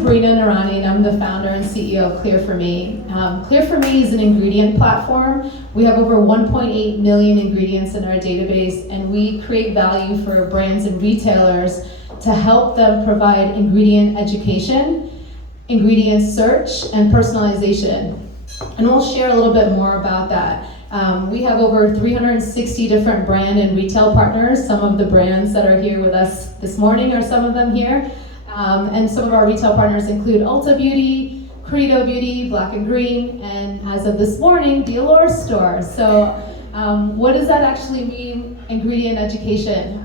Sabrina Noorani, and I'm the founder and CEO of ClearForMe. ClearForMe is an ingredient platform. We have over 1.8 million ingredients in our database, and we create value for brands and retailers to help them provide ingredient education, ingredient search, and personalization. And we'll share a little bit more about that. We have over 360 different brand and retail partners. Some of the brands that are here with us this morning are some of them here. And some of our retail partners include Ulta Beauty, Credo Beauty, Black and Green, and as of this morning, the Allure Store. So what does that actually mean, ingredient education?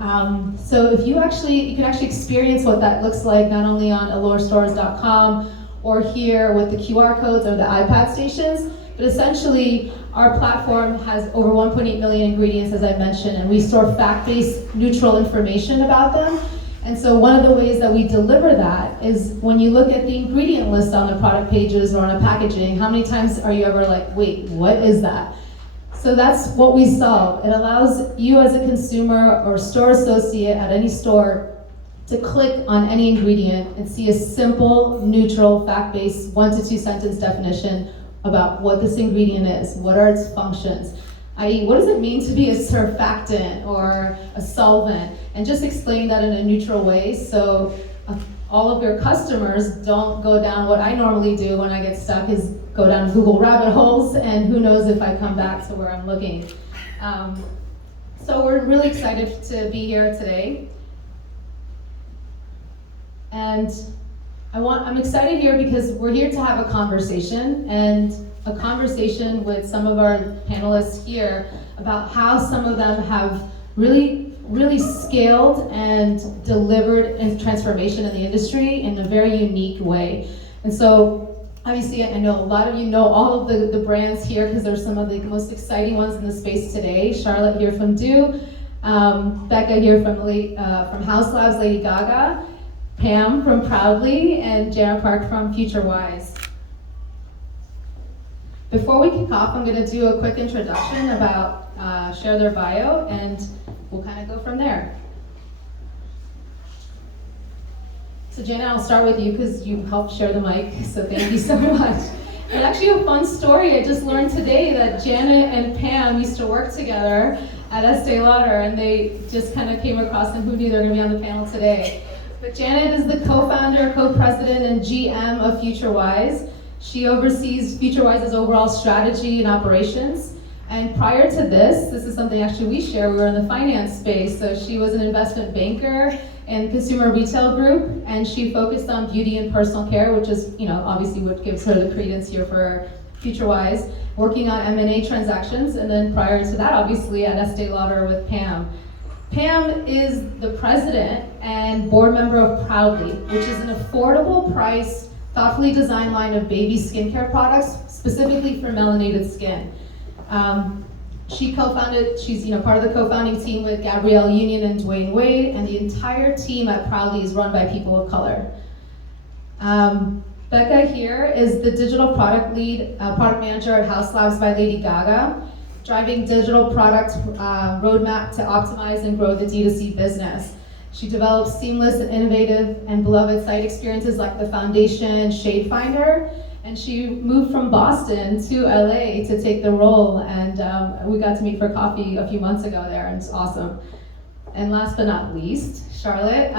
So if you can actually experience what that looks like, not only on allurestores.com or here with the QR codes or the iPad stations, but essentially our platform has over 1.8 million ingredients, as I mentioned, and we store fact-based neutral information about them. And so one of the ways that we deliver that is when you look at the ingredient list on the product pages or on a packaging, how many times are you ever like, wait, what is that? So that's what we solve. It allows you as a consumer or store associate at any store to click on any ingredient and see a simple, neutral, fact-based 1 to 2 sentence definition about what this ingredient is, what are its functions, i.e. what does it mean to be a surfactant or a solvent, and just explain that in a neutral way so all of your customers don't go down what I normally do when I get stuck, is go down Google rabbit holes, and who knows if I come back to where I'm looking. So we're really excited to be here today. And I'm excited here because we're here to have a conversation, and a conversation with some of our panelists here about how some of them have really scaled and delivered transformation in the industry in a very unique way. And so obviously I know a lot of you know all of the brands here because they're some of the most exciting ones in the space today. Charlotte here from Dieux, Becah here from Haus Labs, Lady Gaga, Pam from PROUDLY, and Jana Park from Futurewise. Before we kick off, I'm going to do a quick introduction about share their bio, and we'll kind of go from there. So Jana, I'll start with you because you helped share the mic, so thank you so much. And actually a fun story, I just learned today that Janet and Pam used to work together at Estee Lauder, and they just kind of came across, and who knew they were going to be on the panel today. But Janet is the co-founder, co-president, and GM of Futurewise. She oversees Futurewise's overall strategy and operations. And prior to this is something actually we share, we were in the finance space. So she was an investment banker in Consumer Retail Group, and she focused on beauty and personal care, which is, obviously what gives her the credence here for Futurewise, working on M&A transactions. And then prior to that, obviously at Estee Lauder with Pam. Pam is the president and board member of PROUDLY, which is an affordable price, thoughtfully designed line of baby skincare products, specifically for melanated skin. She's part of the co-founding team with Gabrielle Union and Dwayne Wade, and the entire team at PROUDLY is run by people of color. Becah here is the digital product manager at Haus Labs by Lady Gaga, driving digital product roadmap to optimize and grow the D2C business. She develops seamless and innovative and beloved site experiences like the Foundation Shade Finder, and she moved from Boston to LA to take the role, and we got to meet for coffee a few months ago there, and it's awesome. And last but not least, Charlotte.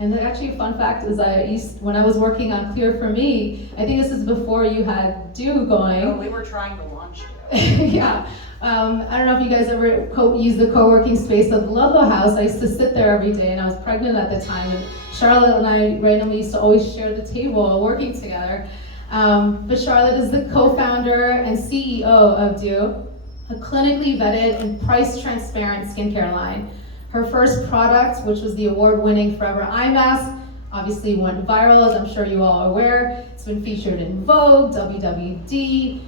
And actually a fun fact is when I was working on ClearForMe, I think this is before you had Dieux going. No, we were trying to launch it. Yeah. I don't know if you guys ever use the co-working space of the Ludlow House. I used to sit there every day, and I was pregnant at the time, and Charlotte and I randomly used to always share the table working together. But Charlotte is the co-founder and CEO of Dieux, a clinically vetted and price-transparent skincare line. Her first product, which was the award-winning Forever Eye Mask, obviously went viral, as I'm sure you all are aware. It's been featured in Vogue, WWD,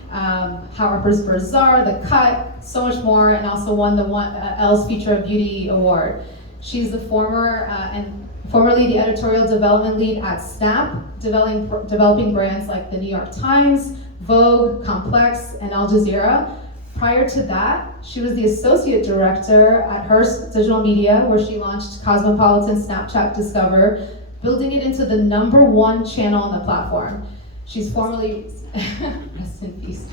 Harper's Bazaar, The Cut, so much more, and also won the Elle's Future of Beauty Award. She's the formerly the editorial development lead at Snap, developing brands like the New York Times, Vogue, Complex, and Al Jazeera. Prior to that, she was the associate director at Hearst Digital Media, where she launched Cosmopolitan Snapchat Discover, building it into the #1 channel on the platform. She's formerly, rest in peace.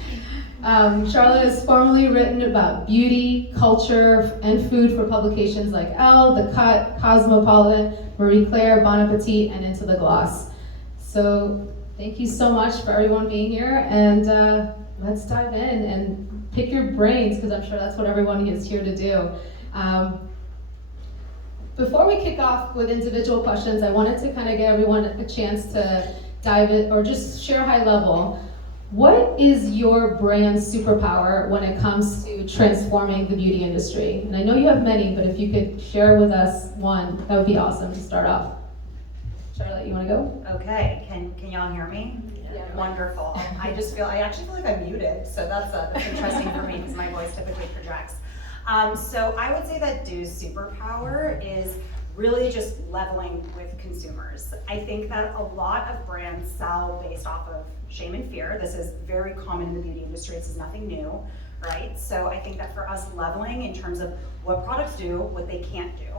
Charlotte has formerly written about beauty, culture, and food for publications like Elle, The Cut, Cosmopolitan, Marie Claire, Bon Appetit, and Into the Gloss. So thank you so much for everyone being here, and let's dive in and pick your brains, because I'm sure that's what everyone is here to do. Before we kick off with individual questions, I wanted to kind of give everyone a chance to dive in, or just share high level. What is your brand's superpower when it comes to transforming the beauty industry? And I know you have many, but if you could share with us one, that would be awesome to start off. Charlotte, you want to go? Okay, can y'all hear me? Yeah. Wonderful. I actually feel like I'm muted, so that's interesting for me because my voice typically projects. So I would say that Dieux's superpower is really just leveling with consumers. I think that a lot of brands sell based off of shame and fear. This is very common in the beauty industry. This is nothing new, right? So I think that for us, leveling in terms of what products do, what they can't do,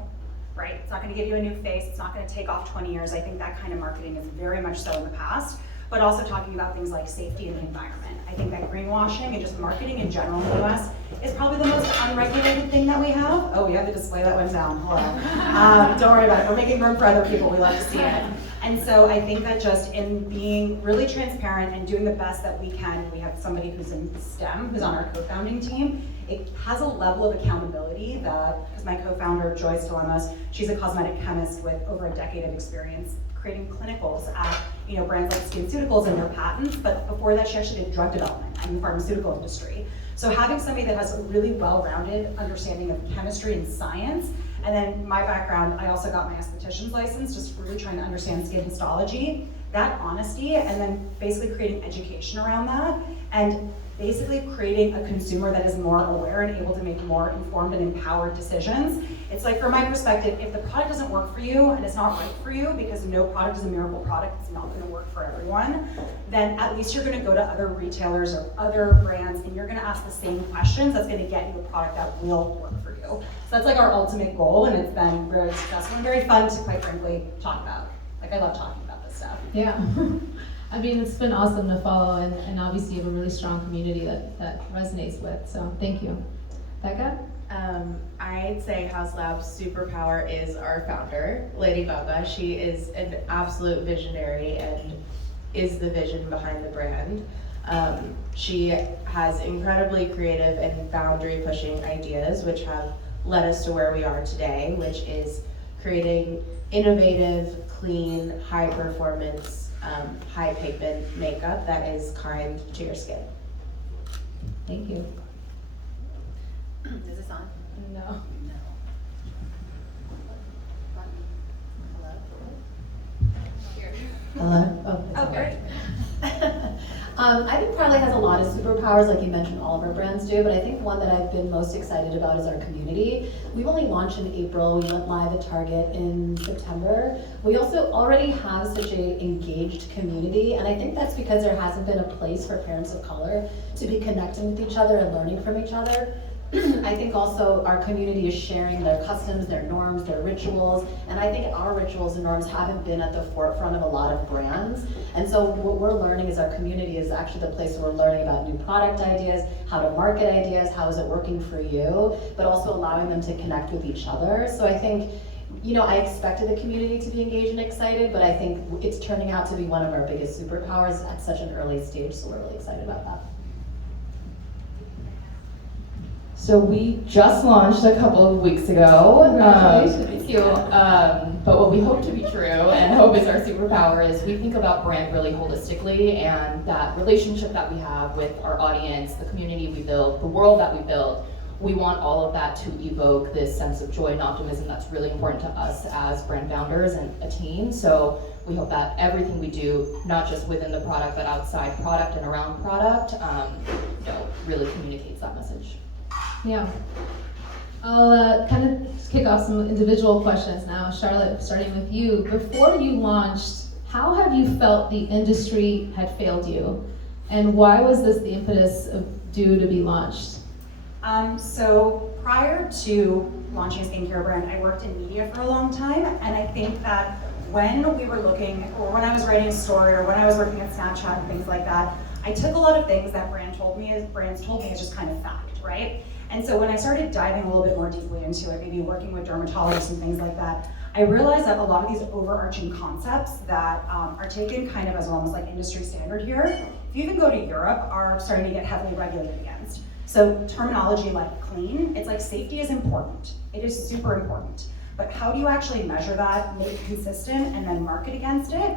right? It's not gonna give you a new face. It's not gonna take off 20 years. I think that kind of marketing is very much so in the past, but also talking about things like safety and the environment. I think that greenwashing and just marketing in general in the US is probably the most unregulated thing that we have. Oh, we have the display that went down, hello. Don't worry about it, we're making room for other people, we love to see it. And so I think that just in being really transparent and doing the best that we can, we have somebody who's in STEM, who's on our co-founding team, it has a level of accountability that, because my co-founder, Joyce Dilemmas, she's a cosmetic chemist with over a decade of experience creating clinicals at brands like SkinCeuticals and their patents, but before that she actually did drug development in the pharmaceutical industry. So having somebody that has a really well-rounded understanding of chemistry and science, and then my background, I also got my esthetician's license, just really trying to understand skin histology, that honesty, and then basically creating education around that, and basically creating a consumer that is more aware and able to make more informed and empowered decisions. It's like, from my perspective, if the product doesn't work for you and it's not right for you, because no product is a miracle product, it's not gonna work for everyone, then at least you're gonna go to other retailers or other brands and you're gonna ask the same questions that's gonna get you a product that will work for you. So that's like our ultimate goal, and it's been very successful and very fun to, quite frankly, talk about. Like, I love talking about this stuff. Yeah. I mean, it's been awesome to follow, and obviously you have a really strong community that resonates with, so thank you. Becca? I'd say Haus Lab's superpower is our founder, Lady Gaga. She is an absolute visionary and is the vision behind the brand. She has incredibly creative and boundary-pushing ideas, which have led us to where we are today, which is creating innovative, clean, high-performance, high pigment makeup that is kind to your skin. Thank you. Is this on? No. No. Hello? Here. Hello? Oh, great. I think Proudly has a lot of superpowers, like you mentioned, all of our brands do, but I think one that I've been most excited about is our community. We've only launched in April, we went live at Target in September. We also already have such an engaged community, and I think that's because there hasn't been a place for parents of color to be connecting with each other and learning from each other. I think also our community is sharing their customs, their norms, their rituals, and I think our rituals and norms haven't been at the forefront of a lot of brands. And so what we're learning is our community is actually the place where we're learning about new product ideas, how to market ideas, how is it working for you, but also allowing them to connect with each other. So I think, I expected the community to be engaged and excited, but I think it's turning out to be one of our biggest superpowers at such an early stage, so we're really excited about that. So we just launched a couple of weeks ago. Congratulations. Thank you. But what we hope to be true, and hope is our superpower, is we think about brand really holistically, and that relationship that we have with our audience, the community we build, the world that we build, we want all of that to evoke this sense of joy and optimism that's really important to us as brand founders and a team. So we hope that everything we do, not just within the product, but outside product and around product, really communicates that message. Yeah. I'll kind of kick off some individual questions now. Charlotte, starting with you. Before you launched, how have you felt the industry had failed you? And why was this the impetus of Dieux to be launched? So prior to launching a skincare brand, I worked in media for a long time, and I think that when we were looking, or when I was writing a story, or when I was working at Snapchat and things like that, I took a lot of things that brands told me as just kind of fact, right? And so when I started diving a little bit more deeply into it, maybe working with dermatologists and things like that, I realized that a lot of these overarching concepts that are taken kind of as almost like industry standard here, if you even go to Europe, are starting to get heavily regulated against. So terminology like clean, it's like safety is important. It is super important. But how do you actually measure that, make it consistent, and then market against it?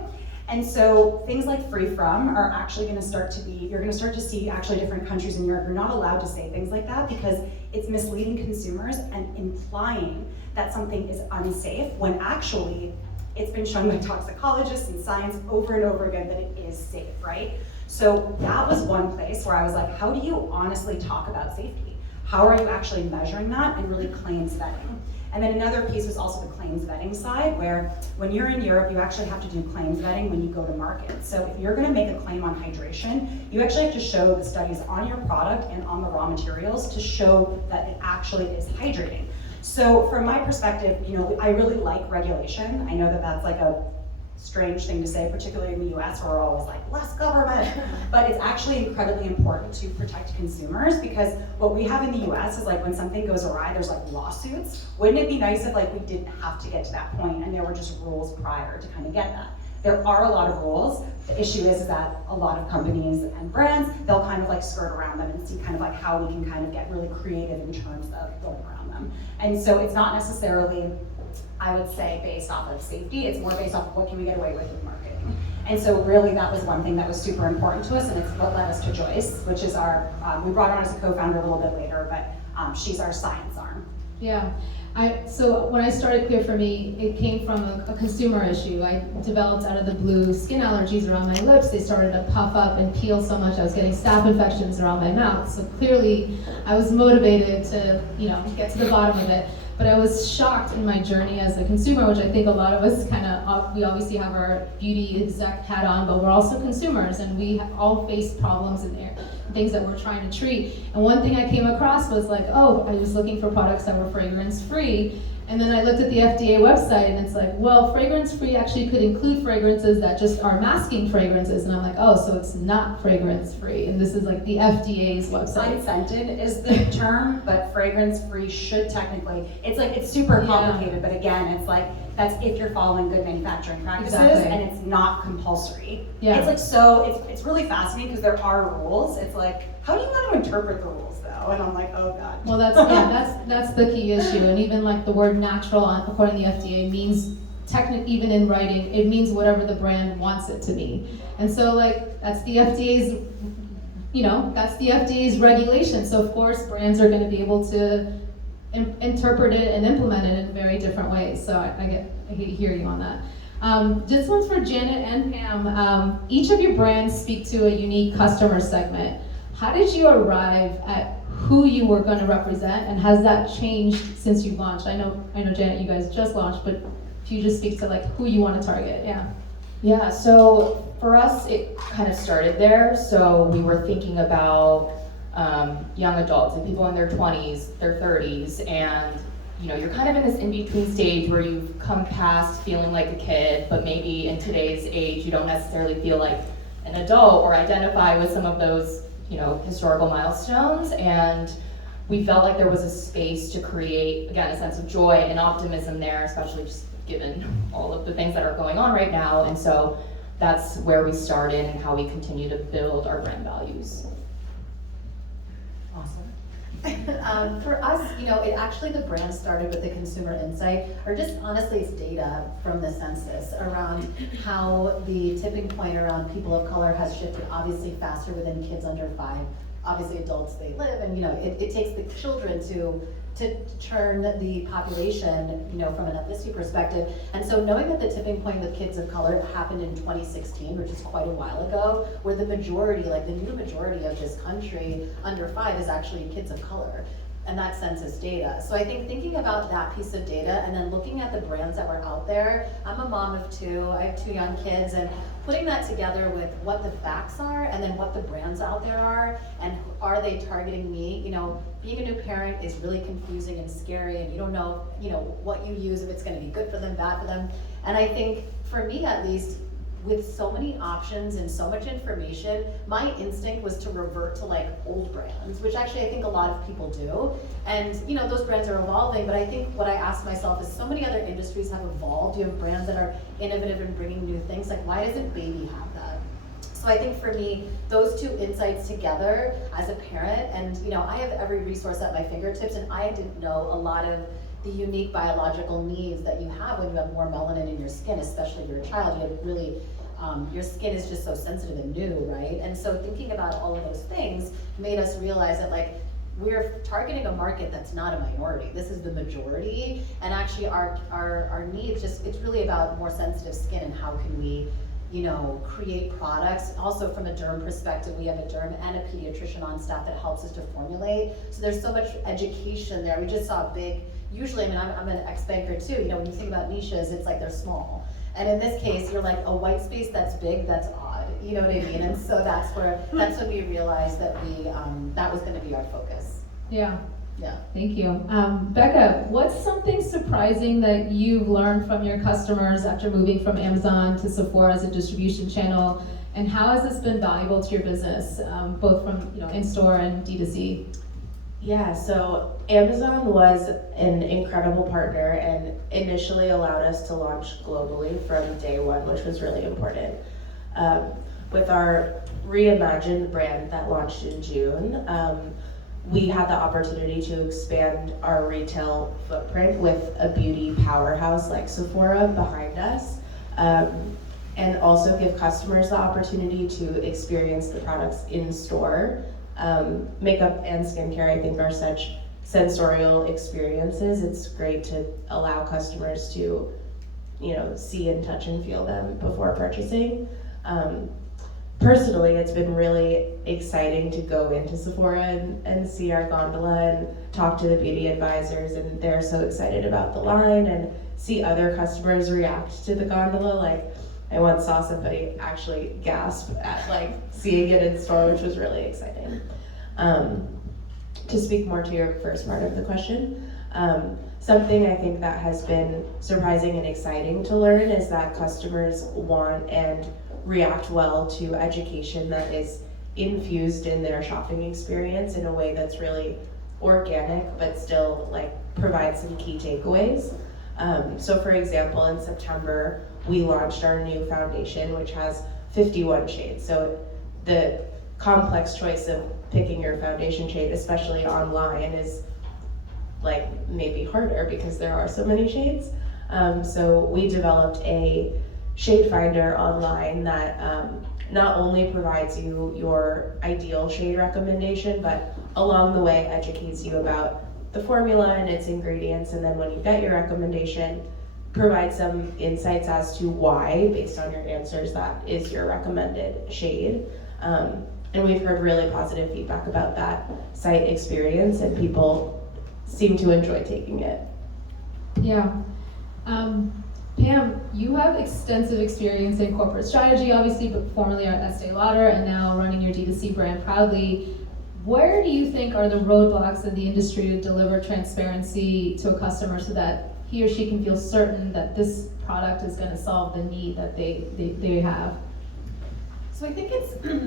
And so things like free from are actually gonna start to be, you're gonna start to see actually different countries in Europe, you're not allowed to say things like that because it's misleading consumers and implying that something is unsafe when actually it's been shown by toxicologists and science over and over again that it is safe, right? So that was one place where I was like, how do you honestly talk about safety? How are you actually measuring that and really claims vetting? And then another piece was also the claims vetting side, where when you're in Europe, you actually have to do claims vetting when you go to market. So if you're gonna make a claim on hydration, you actually have to show the studies on your product and on the raw materials to show that it actually is hydrating. So from my perspective, I really like regulation. I know that that's like a strange thing to say, particularly in the US, where we're always like, less government. But it's actually incredibly important to protect consumers, because what we have in the US is like when something goes awry, there's like lawsuits. Wouldn't it be nice if like we didn't have to get to that point and there were just rules prior to kind of get that? There are a lot of rules. The issue is that a lot of companies and brands, they'll kind of like skirt around them and see kind of like how we can kind of get really creative in terms of going around them. And so it's not necessarily, I would say, based off of safety, it's more based off of what can we get away with marketing. And so really that was one thing that was super important to us, and it's what led us to Joyce, which is our, we brought her on as a co-founder a little bit later, but she's our science arm. Yeah, so when I started ClearForMe, it came from a consumer issue. I developed out of the blue skin allergies around my lips. They started to puff up and peel so much. I was getting staph infections around my mouth. So clearly I was motivated to, get to the bottom of it. But I was shocked in my journey as a consumer, which I think a lot of us we obviously have our beauty exec hat on, but we're also consumers, and we all face problems in there, things that we're trying to treat. And one thing I came across was like, I was looking for products that were fragrance-free, and then I looked at the FDA website, and it's like, well, fragrance-free actually could include fragrances that just are masking fragrances, and I'm like, so it's not fragrance-free, and this is like the FDA's website. Unscented is the term, but fragrance-free should technically, it's super complicated, but again, it's like, that's if you're following good manufacturing practices, and it's not compulsory. Yeah. It's like, it's really fascinating because there are rules. It's like, how do you want to interpret the rules though? And I'm like, oh God. Well, that's the key issue. And even like the word natural, according to the FDA, means even in writing, it means whatever the brand wants it to be. And so like, that's the FDA's, that's the FDA's regulation. So of course, brands are going to be able to interpret it and implement it in very different ways. So I hear you on that. This one's for Janet and Pam. Each of your brands speak to a unique customer segment. How did you arrive at who you were going to represent, and has that changed since you launched? I know Janet, you guys just launched, but if you just speak to like who you want to target, Yeah, so for us, it kind of started there. So we were thinking about young adults, like people in their 20s, their 30s, and you're kind of in this in-between stage where you've come past feeling like a kid, but maybe in today's age you don't necessarily feel like an adult or identify with some of those historical milestones. And we felt like there was a space to create, again, a sense of joy and optimism there, especially just given all of the things that are going on right now. And so that's where we started and how we continue to build our brand values. For us, it actually, the brand started with the consumer insight, or just honestly it's data from the census around how the tipping point around people of color has shifted obviously faster within kids under 5. Obviously adults, they live, and it takes the children to turn the population, from an ethnicity perspective. And so knowing that the tipping point with kids of color happened in 2016, which is quite a while ago, where the majority, like the new majority of this country under 5 is actually kids of color. And that's census data. So I think thinking about that piece of data and then looking at the brands that were out there, I'm a mom of 2, I have 2 young kids, and putting that together with what the facts are and then what the brands out there are, and are they targeting me? Being a new parent is really confusing and scary, and you don't know, what you use, if it's gonna be good for them, bad for them. And I think for me at least, with so many options and so much information, my instinct was to revert to like old brands, which actually I think a lot of people do. And you know, those brands are evolving, but I think what I asked myself is so many other industries have evolved. You have brands that are innovative and bringing new things. Like, why doesn't baby have that? So I think for me, those two insights together as a parent, and you know, I have every resource at my fingertips, and I didn't know a lot of the unique biological needs that you have when you have more melanin in your skin, especially if you're a child. You have really, your skin is just so sensitive and new, right? And so thinking about all of those things made us realize that like, we're targeting a market that's not a minority. This is the majority, and actually our needs just, it's really about more sensitive skin and how can we, you know, create products. Also from a derm perspective, we have a derm and a pediatrician on staff that helps us to formulate. So there's so much education there. We just saw a big, usually, I mean, I'm an ex-banker too, you know, when you think about niches, it's like they're small. And in this case, you're like, a white space that's big, that's odd, you know what I mean? And so that's when we realized that that was gonna be our focus. Yeah. Yeah. Thank you. Becah, what's something surprising that you've learned from your customers after moving from Amazon to Sephora as a distribution channel? And how has this been valuable to your business, both from in-store and D2C? Yeah, so Amazon was an incredible partner and initially allowed us to launch globally from day one, which was really important. With our reimagined brand that launched in June, we had the opportunity to expand our retail footprint with a beauty powerhouse like Sephora behind us, and also give customers the opportunity to experience the products in store. Makeup and skincare, I think, are such sensorial experiences. It's great to allow customers to, see and touch and feel them before purchasing. Personally, it's been really exciting to go into Sephora and see our gondola and talk to the beauty advisors, and they're so excited about the line, and see other customers react to the gondola. Like, I once saw somebody actually gasp at seeing it in store, which was really exciting. To speak more to your first part of the question, something I think that has been surprising and exciting to learn is that customers want and react well to education that is infused in their shopping experience in a way that's really organic, but still provides some key takeaways. So for example, in September, we launched our new foundation, which has 51 shades. So the complex choice of picking your foundation shade, especially online, is maybe harder because there are so many shades. So we developed a shade finder online that not only provides you your ideal shade recommendation, but along the way educates you about the formula and its ingredients, and then when you get your recommendation, provide some insights as to why, based on your answers, that is your recommended shade. And we've heard really positive feedback about that site experience, and people seem to enjoy taking it. Yeah. Pam, you have extensive experience in corporate strategy, obviously, but formerly at Estee Lauder and now running your D2C brand Proudly. Where do you think are the roadblocks in the industry to deliver transparency to a customer so that he or she can feel certain that this product is going to solve the need that they have? So I think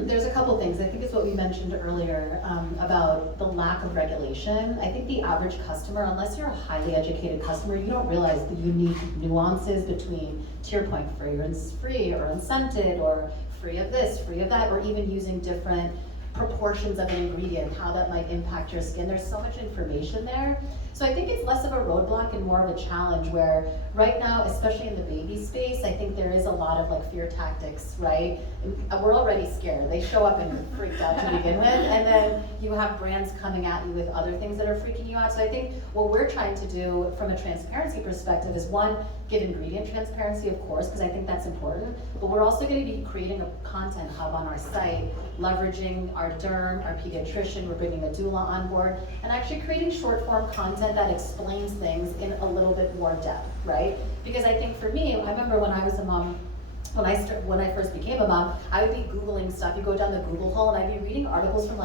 there's a couple things. I think it's what we mentioned earlier about the lack of regulation. I think the average customer, unless you're a highly educated customer, you don't realize the unique nuances between, to your point, fragrance-free or unscented, or free of this, free of that, or even using different proportions of an ingredient, how that might impact your skin. There's so much information there. So I think it's less of a roadblock and more of a challenge, where right now, especially in the baby space, I think there is a lot of fear tactics, right? We're already scared. They show up and freaked out to begin with, and then you have brands coming at you with other things that are freaking you out. So I think what we're trying to do from a transparency perspective is, one, give ingredient transparency, of course, because I think that's important, but we're also going to be creating a content hub on our site, leveraging our derm, our pediatrician, we're bringing a doula on board, and actually creating short form content that explains things in a little bit more depth, right? Because I think for me, I remember when I was a mom, when I first became a mom, I would be Googling stuff. You go down the Google hole and I'd be reading articles from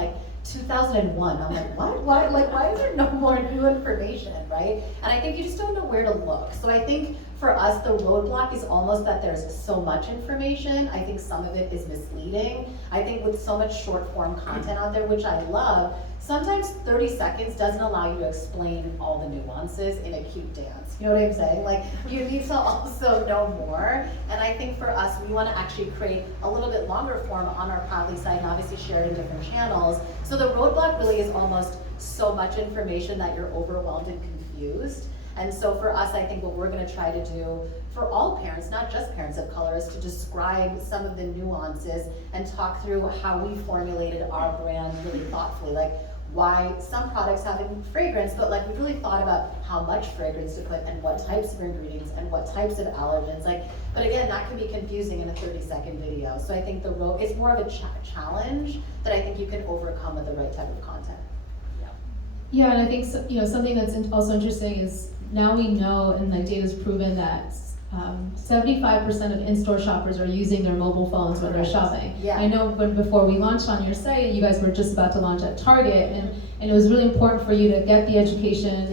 2001. I'm like, what? Why is there no more new information, right? And I think you just don't know where to look. So I think for us, the roadblock is almost that there's so much information. I think some of it is misleading. I think with so much short form content out there, which I love, sometimes 30 seconds doesn't allow you to explain all the nuances in a cute dance. You know what I'm saying? Like, you need to also know more. And I think for us, we want to actually create a little bit longer form on our Proudly site and obviously share it in different channels. So the roadblock really is almost so much information that you're overwhelmed and confused. And so for us, I think what we're going to try to do for all parents, not just parents of color, is to describe some of the nuances and talk through how we formulated our brand really thoughtfully. Like, why some products have fragrance, but like we've really thought about how much fragrance to put and what types of ingredients and what types of allergens. Like, but again, that can be confusing in a 30-second video. So I think it's more of a challenge that I think you can overcome with the right type of content. Yeah, and I think something that's also interesting is now we know, and like data's proven that 75% of in-store shoppers are using their mobile phones when they're shopping. Yeah. I know before we launched on your site, you guys were just about to launch at Target, and it was really important for you to get the education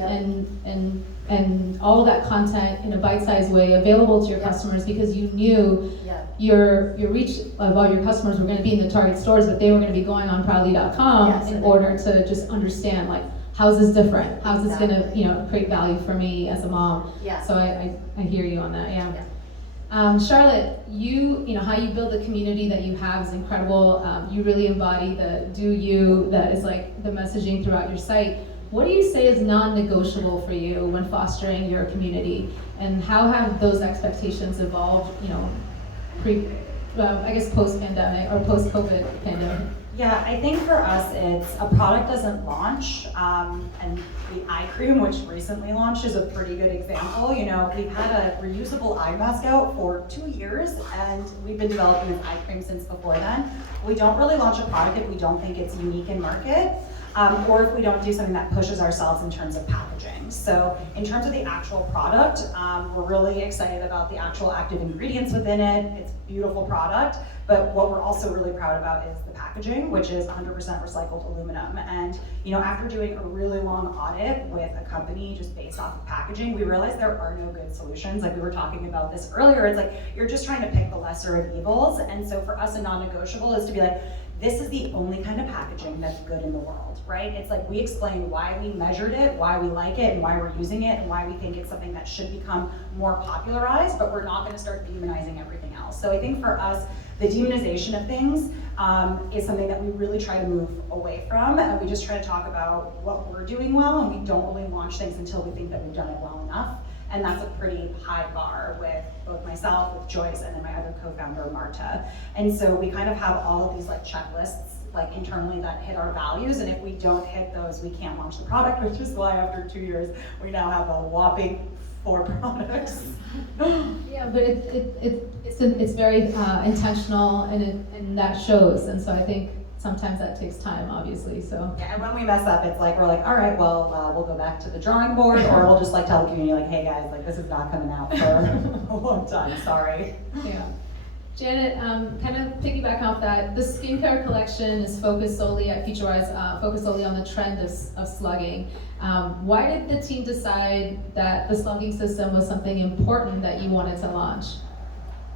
and all of that content in a bite-sized way available to your customers, because you knew your reach of all your customers were going to be in the Target stores, but they were going to be going on Proudly.com in order to just understand, like, how's this different? How's this going to create value for me as a mom? Yeah. So I hear you on that. Yeah. Charlotte, how you build the community that you have is incredible. You really embody the do you that is like the messaging throughout your site. What do you say is non-negotiable for you when fostering your community, and how have those expectations evolved? I guess post-pandemic or post-COVID pandemic. Yeah, I think for us, it's a product doesn't launch, and the eye cream, which recently launched, is a pretty good example. We've had a reusable eye mask out for 2 years, and we've been developing this eye cream since before then. We don't really launch a product if we don't think it's unique in market, or if we don't do something that pushes ourselves in terms of packaging. So in terms of the actual product, we're really excited about the actual active ingredients within it. It's a beautiful product, but what we're also really proud about is the packaging, which is 100% recycled aluminum. And after doing a really long audit with a company just based off of packaging, we realized there are no good solutions. Like we were talking about this earlier, it's like you're just trying to pick the lesser of evils. And so for us, a non-negotiable is to be like, this is the only kind of packaging that's good in the world, right? It's like we explain why we measured it, why we like it, and why we're using it, and why we think it's something that should become more popularized, but we're not gonna start demonizing everything else. So I think for us, the demonization of things is something that we really try to move away from, and we just try to talk about what we're doing well, and we don't really launch things until we think that we've done it well enough. And that's a pretty high bar with both myself, with Joyce, and then my other co-founder, Marta. And so we kind of have all of these like checklists like internally that hit our values, and if we don't hit those, we can't launch the product, which is why after 2 years, we now have a whopping 4 products. Yeah, but it's very intentional, and that shows, and so I think sometimes that takes time, obviously. So yeah, and when we mess up, it's like we're like, all right, well, we'll go back to the drawing board, or we'll just like tell the community, like, hey guys, like this is not coming out for a long time. Sorry. Yeah. Janet, kind of piggyback off that, the skincare collection is focused solely at Futurewise, focused solely on the trend of slugging. Why did the team decide that the slugging system was something important that you wanted to launch?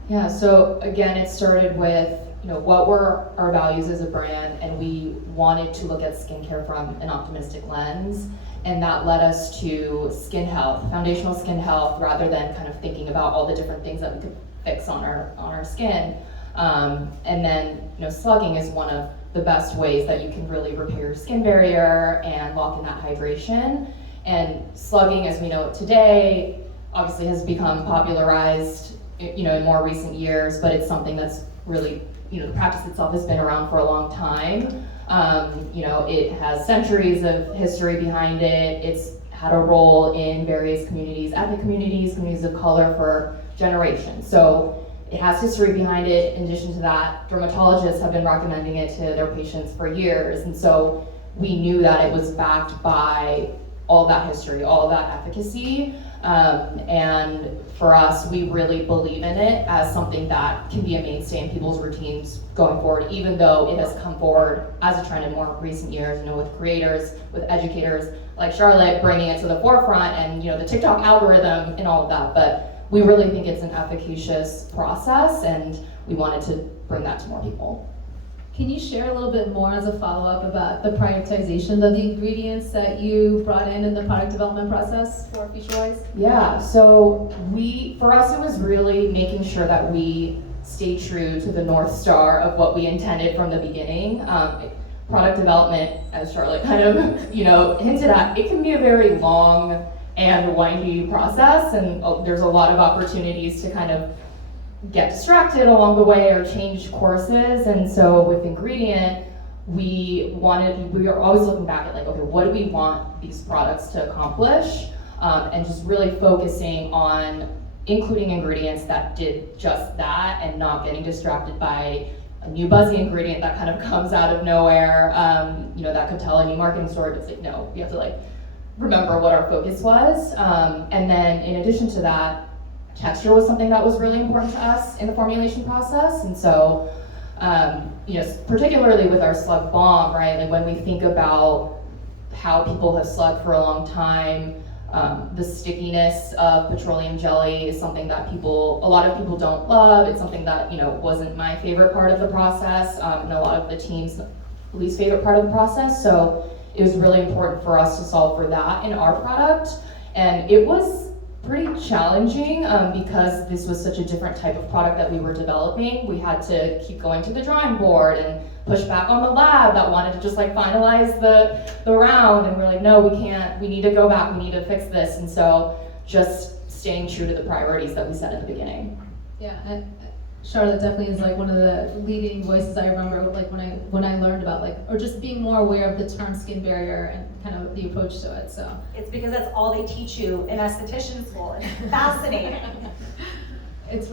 Yeah, so again, it started with what were our values as a brand, and we wanted to look at skincare from an optimistic lens, and that led us to skin health, foundational skin health, rather than kind of thinking about all the different things that we could fix on our skin. And then slugging is one of the best ways that you can really repair your skin barrier and lock in that hydration. And slugging, as we know it today, obviously has become popularized in more recent years, but it's something that's really, the practice itself has been around for a long time. It has centuries of history behind it. It's had a role in various communities, ethnic communities, communities of color for generations. So it has history behind it. In addition to that, dermatologists have been recommending it to their patients for years. And so we knew that it was backed by all that history, all that efficacy. And for us, we really believe in it as something that can be a mainstay in people's routines going forward, even though it has come forward as a trend in more recent years, with creators, with educators like Charlotte bringing it to the forefront, and the TikTok algorithm and all of that. But we really think it's an efficacious process, and we wanted to bring that to more people. Can you share a little bit more as a follow-up about the prioritization of the ingredients that you brought in the product development process for Futurewise? Yeah, so for us, it was really making sure that we stay true to the North Star of what we intended from the beginning. Product development, as Charlotte kind of, hinted at, it can be a very long and windy process, and there's a lot of opportunities to kind of get distracted along the way or change courses. And so with ingredient, we are always looking back at okay, what do we want these products to accomplish? And just really focusing on including ingredients that did just that and not getting distracted by a new buzzy ingredient that kind of comes out of nowhere, that could tell a new marketing story, but it's no, we have to remember what our focus was. And then in addition to that, texture was something that was really important to us in the formulation process. And so, particularly with our slug bomb, right? When we think about how people have slugged for a long time, the stickiness of petroleum jelly is something that a lot of people don't love. It's something that, wasn't my favorite part of the process, and a lot of the team's least favorite part of the process. So it was really important for us to solve for that in our product. And it was pretty challenging because this was such a different type of product that we were developing. We had to keep going to the drawing board and push back on the lab that wanted to just finalize the round, and we're no, we can't, we need to go back, we need to fix this. And so just staying true to the priorities that we set at the beginning. Yeah, and Charlotte definitely is one of the leading voices I remember when I learned about or just being more aware of the term skin barrier and kind of the approach to it. So it's because that's all they teach you in esthetician school. It's fascinating. It's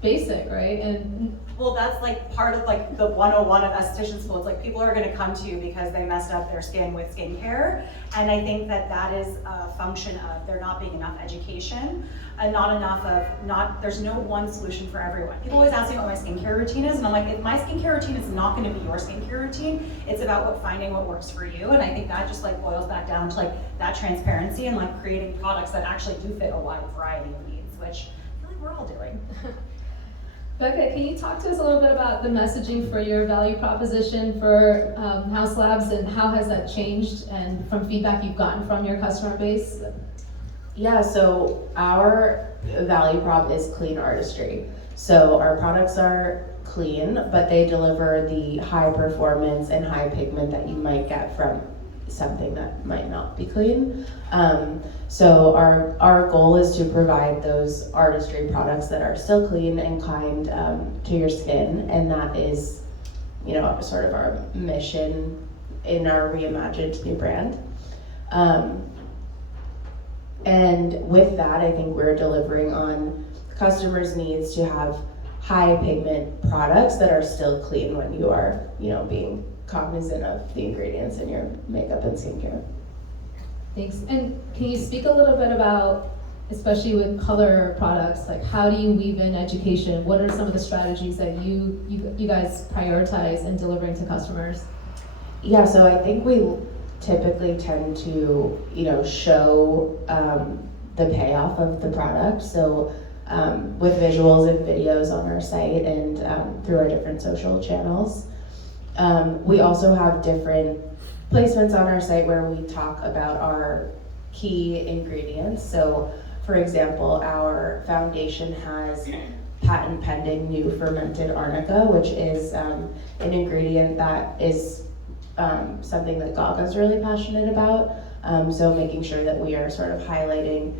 basic, right? And well, that's part of the 101 of esthetician school. It's people are going to come to you because they messed up their skin with skincare, and I think that is a function of there not being enough education and not enough of there's no one solution for everyone. People always ask me what my skincare routine is, and I'm if my skincare routine is not going to be your skincare routine, it's about finding what works for you. And I think that just boils back down to that transparency and creating products that actually do fit a wide variety of needs, which I feel we're all doing. Becah, can you talk to us a little bit about the messaging for your value proposition for Haus Labs, and how has that changed, and from feedback you've gotten from your customer base? Yeah, so our value prop is clean artistry. So our products are clean, but they deliver the high performance and high pigment that you might get from something that might not be clean. So our goal is to provide those artistry products that are still clean and kind to your skin, and that is, sort of our mission in our reimagined new brand. And with that, I think we're delivering on customers' needs to have high pigment products that are still clean when you are, being cognizant of the ingredients in your makeup and skincare. Thanks. And can you speak a little bit about, especially with color products, how do you weave in education? What are some of the strategies that you guys prioritize in delivering to customers? Yeah, so I think we typically tend to, show the payoff of the product. So with visuals and videos on our site and through our different social channels. We also have different placements on our site where we talk about our key ingredients. So for example, our foundation has patent pending new fermented arnica, which is an ingredient that is something that Gaga is really passionate about. So making sure that we are sort of highlighting,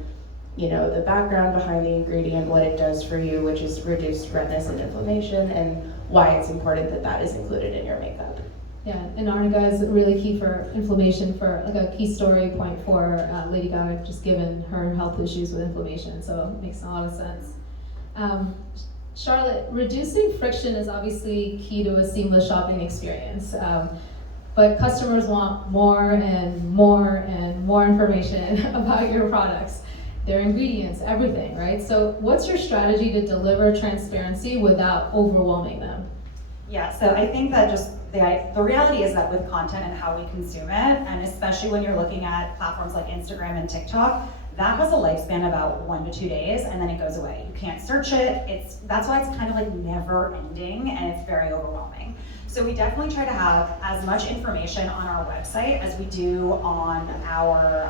the background behind the ingredient, what it does for you, which is reduced redness and inflammation, and why it's important that that is included in your makeup. Yeah, and arnica is really key for inflammation, for a key story point for Lady Gaga, just given her health issues with inflammation, so it makes a lot of sense. Charlotte, reducing friction is obviously key to a seamless shopping experience, but customers want more and more and more information about your products, their ingredients, everything, right? So what's your strategy to deliver transparency without overwhelming them? Yeah, so I think that just the reality is that with content and how we consume it, and especially when you're looking at platforms like Instagram and TikTok, that has a lifespan of about 1 to 2 days, and then it goes away. You can't search it. That's why it's kind of like never ending, and it's very overwhelming. So we definitely try to have as much information on our website as we do on our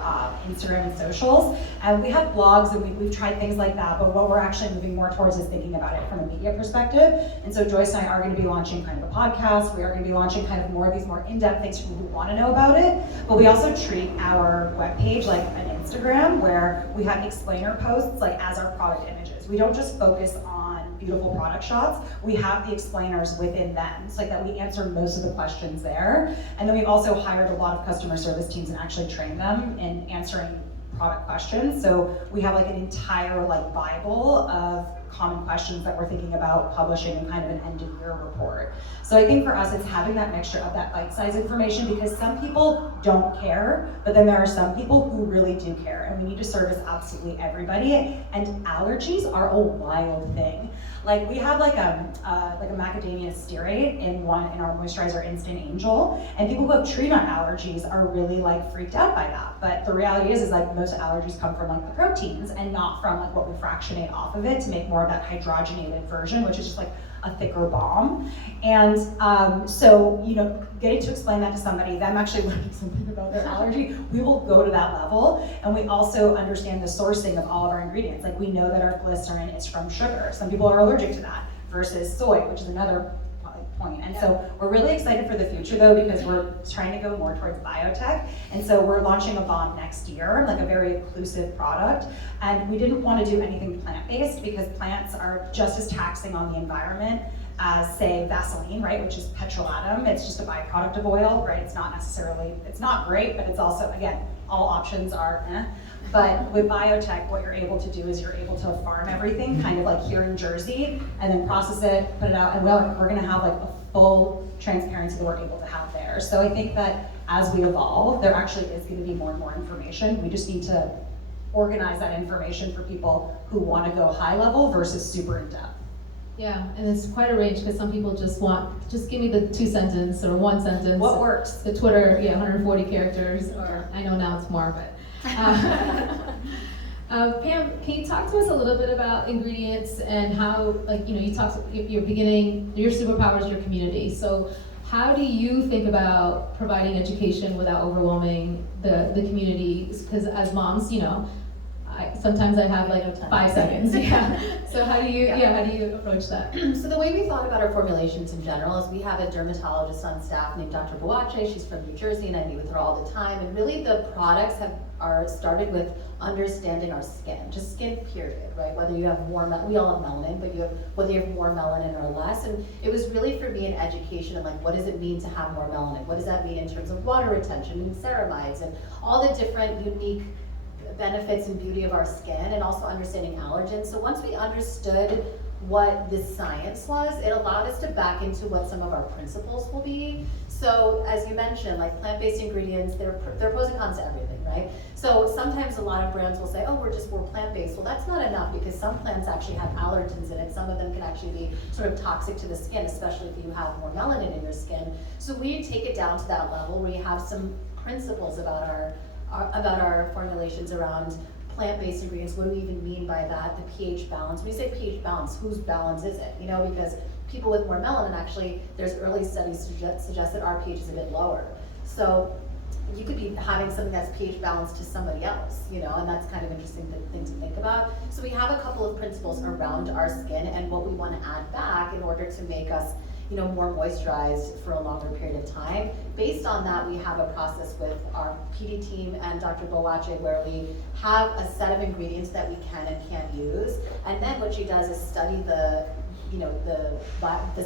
Instagram and socials. And we have blogs, and we've tried things like that, but what we're actually moving more towards is thinking about it from a media perspective. And so Joyce and I are going to be launching kind of a podcast. We are going to be launching kind of more of these more in-depth things for people who want to know about it. But we also treat our webpage like an Instagram, where we have explainer posts like as our product images. We don't just focus on beautiful product shots, we have the explainers within them, so like that we answer most of the questions there. And then we've also hired a lot of customer service teams and actually trained them in answering product questions. So we have like an entire like Bible of common questions that we're thinking about publishing in kind of an end of year report. So I think for us, it's having that mixture of that bite-sized information, because some people don't care, but then there are some people who really do care, and we need to service absolutely everybody. And allergies are a wild thing. Like we have like a macadamia stearate in our moisturizer Instant Angel, and people who have tree nut allergies are really like freaked out by that. But the reality is like most allergies come from like the proteins and not from like what we fractionate off of it to make more of that hydrogenated version, which is just like a thicker balm. And so, you know, getting to explain that to somebody, them actually learning something about their allergy, we will go to that level. And we also understand the sourcing of all of our ingredients. Like we know that our glycerin is from sugar. Some people are allergic to that, versus soy, which is another point. And so we're really excited for the future though, because we're trying to go more towards biotech. And so we're launching a balm next year, like a very inclusive product. And we didn't want to do anything plant-based, because plants are just as taxing on the environment as, say, Vaseline, right, which is petrolatum. It's just a byproduct of oil, right? It's not great, but it's also, again, all options are But with biotech, what you're able to do is you're able to farm everything, kind of like here in Jersey, and then process it, put it out, and we're gonna have like a full transparency that we're able to have there. So I think that as we evolve, there actually is gonna be more and more information. We just need to organize that information for people who wanna go high level versus super in depth. Yeah, and it's quite a range, because some people just give me the 2-sentence or 1 sentence. What works? The Twitter, 140 characters, or I know now it's more, but. Pam, can you talk to us a little bit about ingredients and how, like, you talked, your superpower is your community. So how do you think about providing education without overwhelming the community? Because as moms, sometimes I have like 5 seconds. Yeah. So how do you approach that? So the way we thought about our formulations in general is we have a dermatologist on staff named Dr. Boache. She's from New Jersey, and I meet with her all the time. And really the products are started with understanding our skin, just skin period, right? Whether you have more, we all have melanin, but whether you have more melanin or less. And it was really for me an education of like, what does it mean to have more melanin? What does that mean in terms of water retention and ceramides and all the different unique benefits and beauty of our skin, and also understanding allergens. So once we understood what the science was, it allowed us to back into what some of our principles will be. So as you mentioned, like plant-based ingredients, there are pros and cons to everything, right? So sometimes a lot of brands will say, oh, we're plant-based. Well, that's not enough, because some plants actually have allergens in it. Some of them can actually be sort of toxic to the skin, especially if you have more melanin in your skin. So we take it down to that level where you have some principles about our formulations around plant-based ingredients. What do we even mean by that? The pH balance. When we say pH balance, whose balance is it? Because people with more melanin, actually, there's early studies suggest that our pH is a bit lower. So you could be having something that's pH balanced to somebody else, and that's kind of interesting thing to think about. So we have a couple of principles around our skin and what we want to add back in order to make us more moisturized for a longer period of time. Based on that, we have a process with our PD team and Dr. Boache where we have a set of ingredients that we can and can't use. And then what she does is study the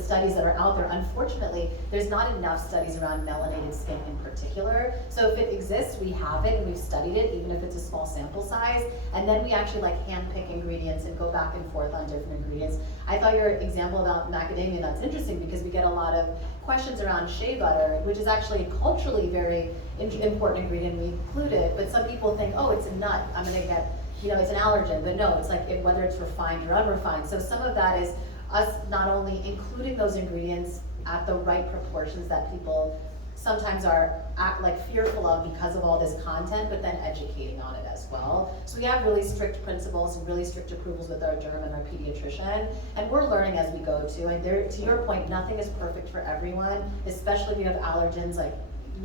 studies that are out there. Unfortunately, there's not enough studies around melanated skin in particular. So if it exists, we have it and we've studied it, even if it's a small sample size. And then we actually handpick ingredients and go back and forth on different ingredients. I thought your example about macadamia nuts interesting, because we get a lot of questions around shea butter, which is actually culturally very important ingredient. We include it, but some people think, oh, it's a nut, I'm gonna get, it's an allergen. But no, it's like whether it's refined or unrefined. So some of that is us not only including those ingredients at the right proportions that people sometimes are fearful of because of all this content, but then educating on it as well. So we have really strict principles and really strict approvals with our derm and our pediatrician, and we're learning as we go too. And there, to your point, nothing is perfect for everyone, especially if you have allergens. Like,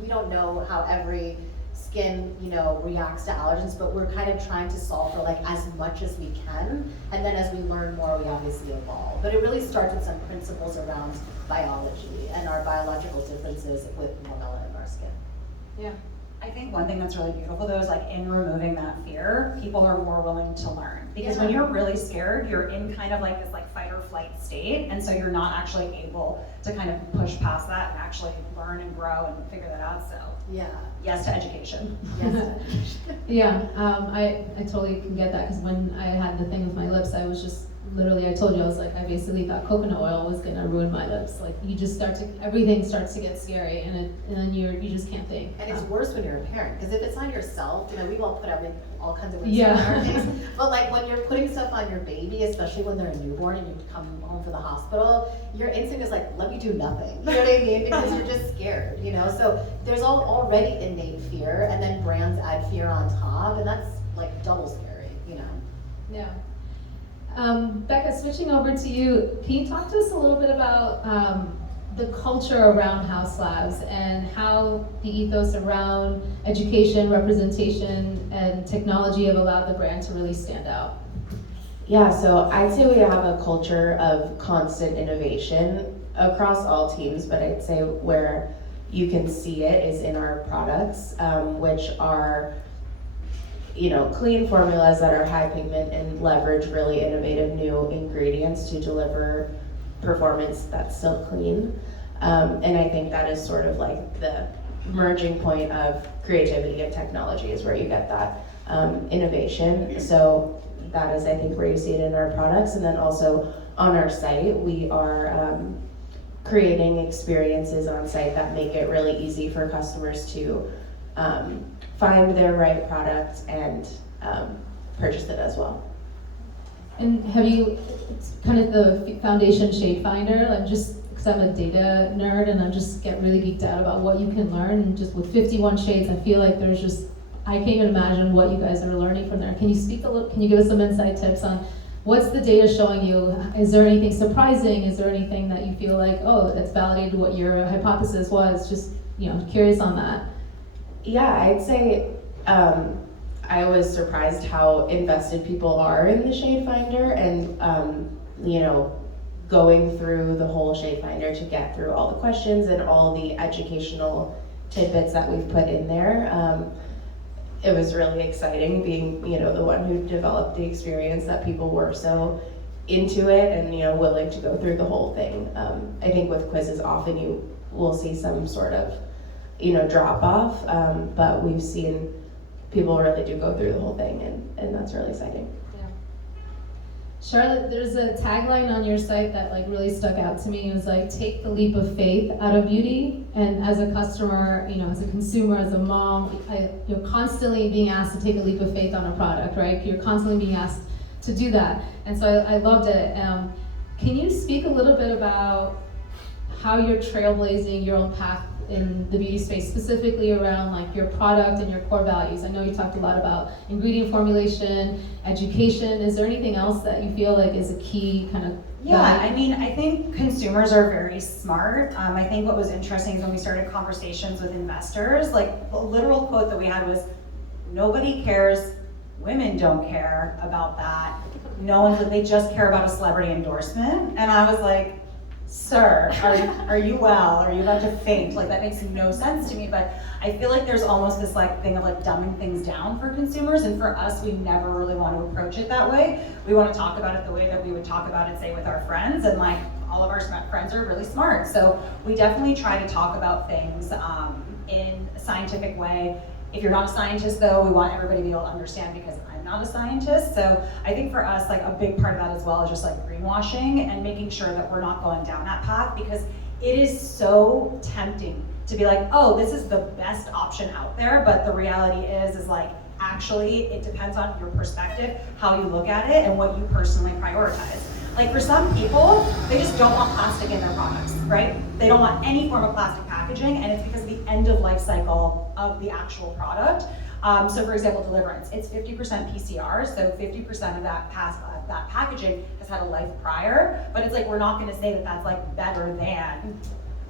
we don't know how every skin, reacts to allergens, but we're kind of trying to solve for like as much as we can, and then as we learn more, we obviously evolve. But it really starts with some principles around biology and our biological differences with more melanin in our skin. Yeah. I think one thing that's really beautiful though is like in removing that fear, people are more willing to learn. Because when you're really scared, you're in kind of like this like fight or flight state, and so you're not actually able to kind of push past that and actually learn and grow and figure that out. So yes to education. Yes to education. Yeah, I totally can get that, because when I had the thing with my lips, I was just literally, I told you, I was like, I basically thought coconut oil was gonna ruin my lips. Like, you just everything starts to get scary, and then you just can't think. And it's worse when you're a parent, because if it's on yourself, we've all put all kinds of weird Yeah. stuff on our face. But like when you're putting stuff on your baby, especially when they're a newborn and you come home from the hospital, your instinct is like, let me do nothing. You know what I mean? Because you're just scared, So there's already innate fear, and then brands add fear on top, and that's like double scary, Yeah. Becah, switching over to you, can you talk to us a little bit about the culture around Haus Labs and how the ethos around education, representation, and technology have allowed the brand to really stand out? Yeah, so I'd say we have a culture of constant innovation across all teams, but I'd say where you can see it is in our products, which are clean formulas that are high pigment and leverage really innovative new ingredients to deliver performance that's still clean. And I think that is sort of like the merging point of creativity and technology is where you get that innovation. So that is, I think, where you see it in our products. And then also on our site, we are creating experiences on site that make it really easy for customers to find their right product and purchase it as well. And have you, kind of the foundation shade finder, because I'm a data nerd and I just get really geeked out about what you can learn, and just with 51 shades, I feel like I can't even imagine what you guys are learning from there. Can you give us some insight tips on what's the data showing you? Is there anything surprising? Is there anything that you feel like, oh, that's validated what your hypothesis was? Just, curious on that. Yeah, I'd say I was surprised how invested people are in the shade finder, and going through the whole shade finder to get through all the questions and all the educational tidbits that we've put in there. It was really exciting being, the one who developed the experience, that people were so into it and, willing to go through the whole thing. I think with quizzes, often you will see some sort of, drop off, but we've seen people really do go through the whole thing, and that's really exciting. Charlotte, there's a tagline on your site that really stuck out to me. It was like, take the leap of faith out of beauty. And as a customer, as a consumer, as a mom, you're constantly being asked to take a leap of faith on a product, right? You're constantly being asked to do that. And so I loved it. Can you speak a little bit about how you're trailblazing your own path in the beauty space, specifically around your product and your core values? I know you talked a lot about ingredient formulation, education. Is there anything else that you feel like is a key kind of value? I think consumers are very smart. I think what was interesting is when we started conversations with investors, the literal quote that we had was, nobody cares, women don't care about that. No one, they just care about a celebrity endorsement. And I was like, sir, are you well? Are you about to faint? That makes no sense to me, but I feel like there's almost this thing of dumbing things down for consumers, and for us, we never really want to approach it that way. We want to talk about it the way that we would talk about it, say, with our friends, and all of our friends are really smart. So we definitely try to talk about things in a scientific way. If you're not a scientist though, we want everybody to be able to understand, because I'm not a scientist. So I think for us, a big part of that as well is just greenwashing and making sure that we're not going down that path, because it is so tempting to be like, oh, this is the best option out there. But the reality is actually it depends on your perspective, how you look at it, and what you personally prioritize. For some people, they just don't want plastic in their products, right? They don't want any form of plastic packaging. packaging, and it's because of the end of life cycle of the actual product. So for example, deliverance, it's 50% PCR, so 50% of that packaging has had a life prior, but it's like, we're not gonna say that that's like better than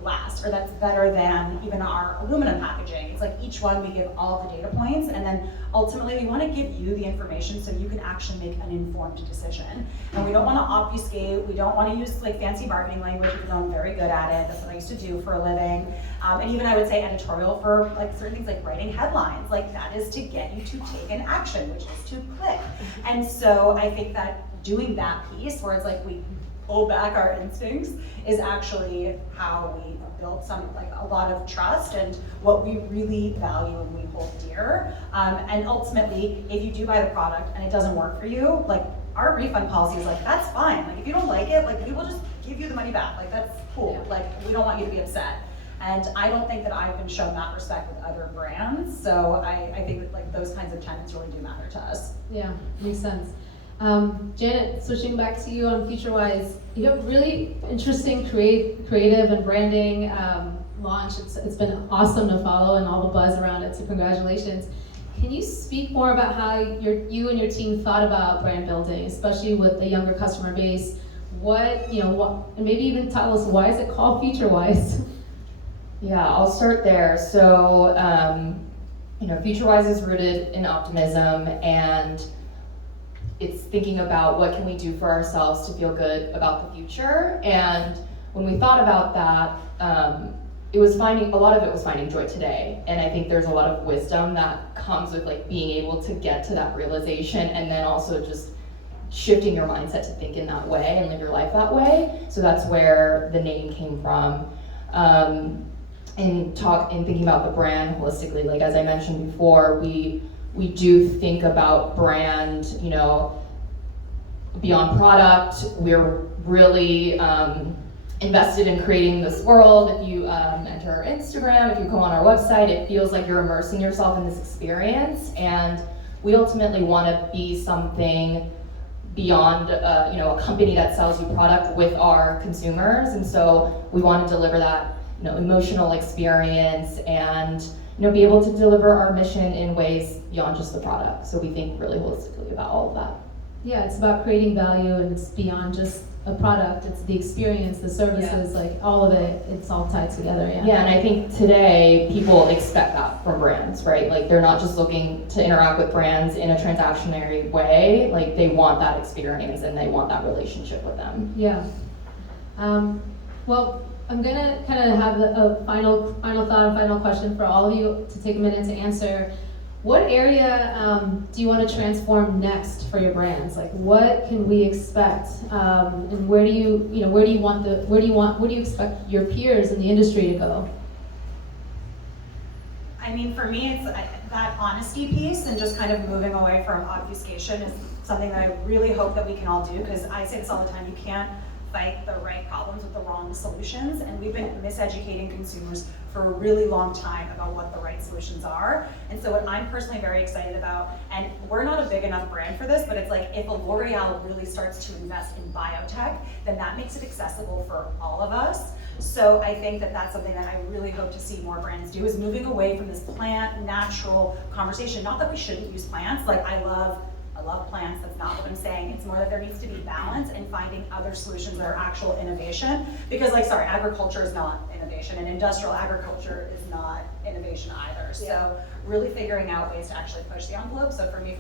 glass, or that's better than even our aluminum packaging. It's like each one we give all of the data points, and then ultimately we want to give you the information so you can actually make an informed decision. And we don't want to obfuscate, we don't want to use like fancy marketing language, even though I'm very good at it. That's what I used to do for a living. And even I would say editorial for like certain things like writing headlines, like that is to get you to take an action, which is to click. And so I think that doing that piece where it's like we pull back our instincts is actually how we build a lot of trust and what we really value and we hold dear. And ultimately, if you do buy the product and it doesn't work for you, like our refund policy is like, that's fine. Like if you don't like it, like we will just give you the money back. Like that's cool. Yeah. Like we don't want you to be upset. And I don't think that I've been shown that respect with other brands. So I think that like those kinds of tenets really do matter to us. Yeah, makes sense. Janet, switching back to you on Futurewise, you have really interesting creative and branding launch. It's been awesome to follow and all the buzz around it, so congratulations. Can you speak more about how you and your team thought about brand building, especially with the younger customer base? And maybe even tell us, why is it called Futurewise? Yeah, I'll start there. So, Futurewise is rooted in optimism, and it's thinking about what can we do for ourselves to feel good about the future. And when we thought about that, a lot of it was finding joy today. And I think there's a lot of wisdom that comes with like being able to get to that realization, and then also just shifting your mindset to think in that way and live your life that way. So that's where the name came from. And thinking about the brand holistically, like as I mentioned before, we do think about brand, beyond product. We're really invested in creating this world. If you enter our Instagram, if you go on our website, it feels like you're immersing yourself in this experience. And we ultimately want to be something beyond a company that sells you product with our consumers. And so we want to deliver that emotional experience and be able to deliver our mission in ways beyond just the product. So we think really holistically about all of that. Yeah, it's about creating value, and it's beyond just a product. It's the experience, the services, like all of it. It's all tied together. Yeah, and I think today people expect that from brands, right? Like they're not just looking to interact with brands in a transactionary way. Like they want that experience and they want that relationship with them. Yeah. Well, I'm gonna kind of have a final thought, final question for all of you to take a minute to answer. What area do you want to transform next for your brands? Like, what can we expect, and where do you expect your peers in the industry to go? I mean, for me, it's that honesty piece and just kind of moving away from obfuscation is something that I really hope that we can all do, because I say this all the time, you can't fight the right problems with the wrong solutions, and we've been miseducating consumers for a really long time about what the right solutions are. And so what I'm personally very excited about, and we're not a big enough brand for this, but it's like if a L'Oreal really starts to invest in biotech, then that makes it accessible for all of us. So I think that that's something that I really hope to see more brands do, is moving away from this plant natural conversation. Not that we shouldn't use plants, like I love plants, that's not what I'm saying. It's more that there needs to be balance in finding other solutions that are actual innovation. Because agriculture is not innovation, and industrial agriculture is not innovation either. So really figuring out ways to actually push the envelope. So for me,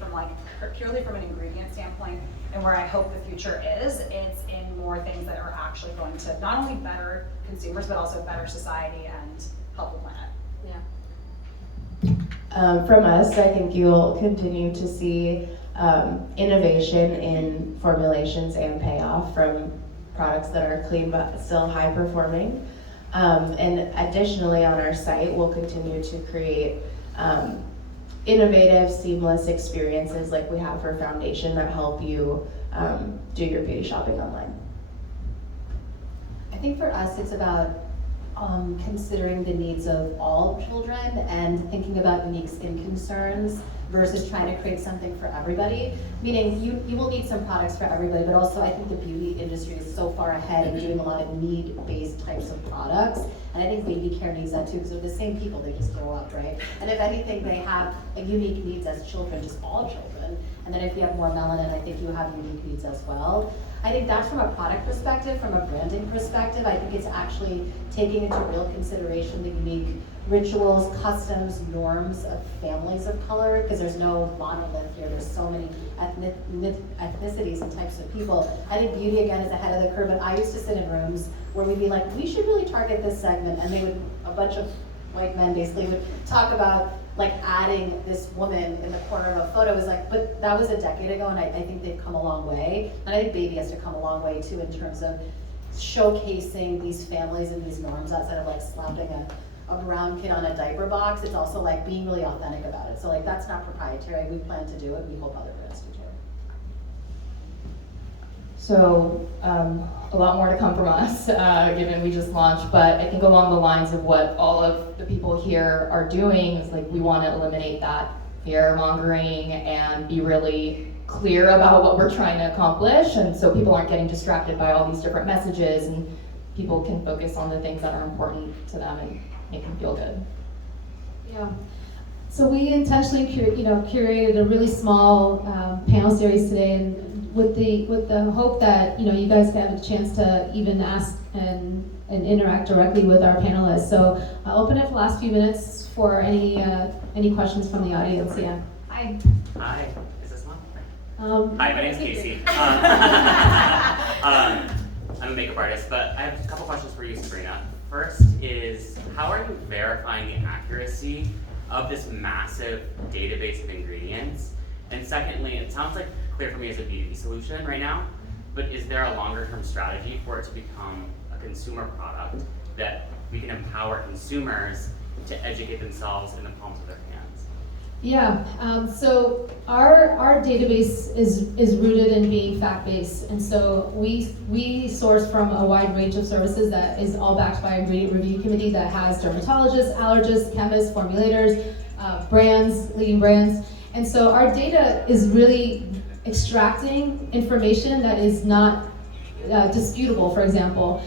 purely from an ingredient standpoint, and where I hope the future is, it's in more things that are actually going to not only better consumers, but also better society and help the planet. From us, I think you'll continue to see innovation in formulations and payoff from products that are clean but still high performing. And additionally, on our site, we'll continue to create innovative, seamless experiences like we have for Foundation that help you do your beauty shopping online. I think for us, it's about considering the needs of all children and thinking about unique skin concerns versus trying to create something for everybody. Meaning you will need some products for everybody, but also I think the beauty industry is so far ahead in doing a lot of need-based types of products. And I think baby care needs that too, because they're the same people, they just grow up, right? And if anything, they have a unique needs as children, just all children. And then if you have more melanin, I think you have unique needs as well. I think that's from a product perspective. From a branding perspective, I think it's actually taking into real consideration the unique rituals, customs, norms of families of color, because there's no monolith here. There's so many ethnicities and types of people. I think beauty, again, is ahead of the curve, but I used to sit in rooms where we'd be like, we should really target this segment, and they would, a bunch of white men basically would talk about like adding this woman in the corner of a photo. Is like, but that was a decade ago, and I think they've come a long way. And I think baby has to come a long way too in terms of showcasing these families and these norms outside of like slapping a brown kid on a diaper box. It's also like being really authentic about it. So like that's not proprietary. We plan to do it. We hope other brands do too. So a lot more to come from us, given we just launched, but I think along the lines of what all of the people here are doing is like we want to eliminate that fear mongering and be really clear about what we're trying to accomplish, and so people aren't getting distracted by all these different messages, and people can focus on the things that are important to them and make them feel good. Yeah. So we intentionally curated a really small panel series today, and with the hope that you guys can have a chance to even ask and interact directly with our panelists. So I'll open it for the last few minutes for any questions from the audience. Yeah. Hi. Hi. Is this on? Hi, my name's Casey. I'm a makeup artist, but I have a couple questions for you, Sabrina. First is, how are you verifying the accuracy of this massive database of ingredients? And secondly, it sounds like ClearForMe is a B2B solution right now, but is there a longer term strategy for it to become a consumer product that we can empower consumers to educate themselves in the palms of their hands? Yeah, so our database is rooted in being fact-based, and so we source from a wide range of services that is all backed by a ingredient review committee that has dermatologists, allergists, chemists, formulators, brands, leading brands, and so our data is really extracting information that is not disputable. For example,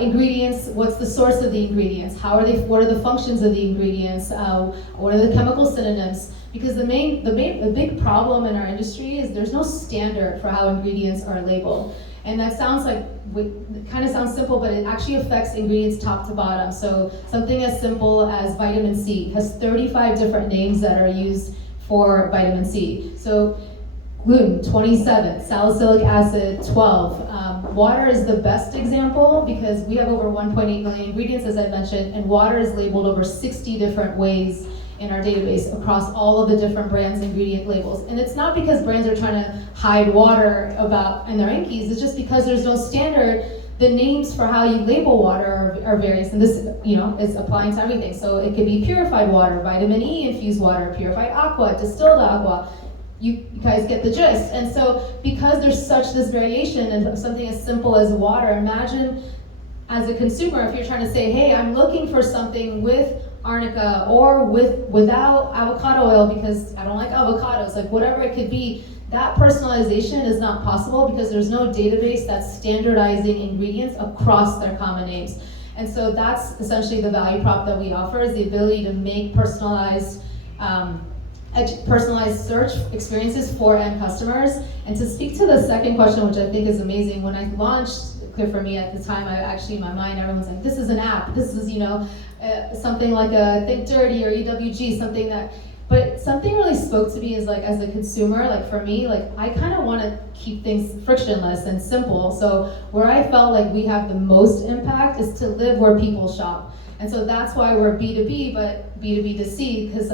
ingredients, what's the source of the ingredients? What are the functions of the ingredients? What are the chemical synonyms? Because the big problem in our industry is there's no standard for how ingredients are labeled. And that sounds like, it kind of sounds simple, but it actually affects ingredients top to bottom. So something as simple as vitamin C has 35 different names that are used for vitamin C. So gluten, 27, salicylic acid, 12. Water is the best example because we have over 1.8 million ingredients, as I mentioned, and water is labeled over 60 different ways in our database across all of the different brands' ingredient labels. And it's not because brands are trying to hide water in their inkies, it's just because there's no standard. The names for how you label water are various, and this is applying to everything. So it could be purified water, vitamin E infused water, purified aqua, distilled aqua. You guys get the gist. And so because there's this variation in something as simple as water, imagine as a consumer, if you're trying to say, hey, I'm looking for something with arnica or without avocado oil because I don't like avocados, like whatever it could be, that personalization is not possible because there's no database that's standardizing ingredients across their common names. And so that's essentially the value prop that we offer, is the ability to make personalized search experiences for end customers. And to speak to the second question, which I think is amazing, when I launched ClearForMe at the time, in my mind, everyone's like, this is an app, this is something like a Think Dirty or EWG, but something really spoke to me is like, as a consumer, like for me, like I kind of want to keep things frictionless and simple. So where I felt like we have the most impact is to live where people shop. And so that's why we're B2B, but B2B2C, because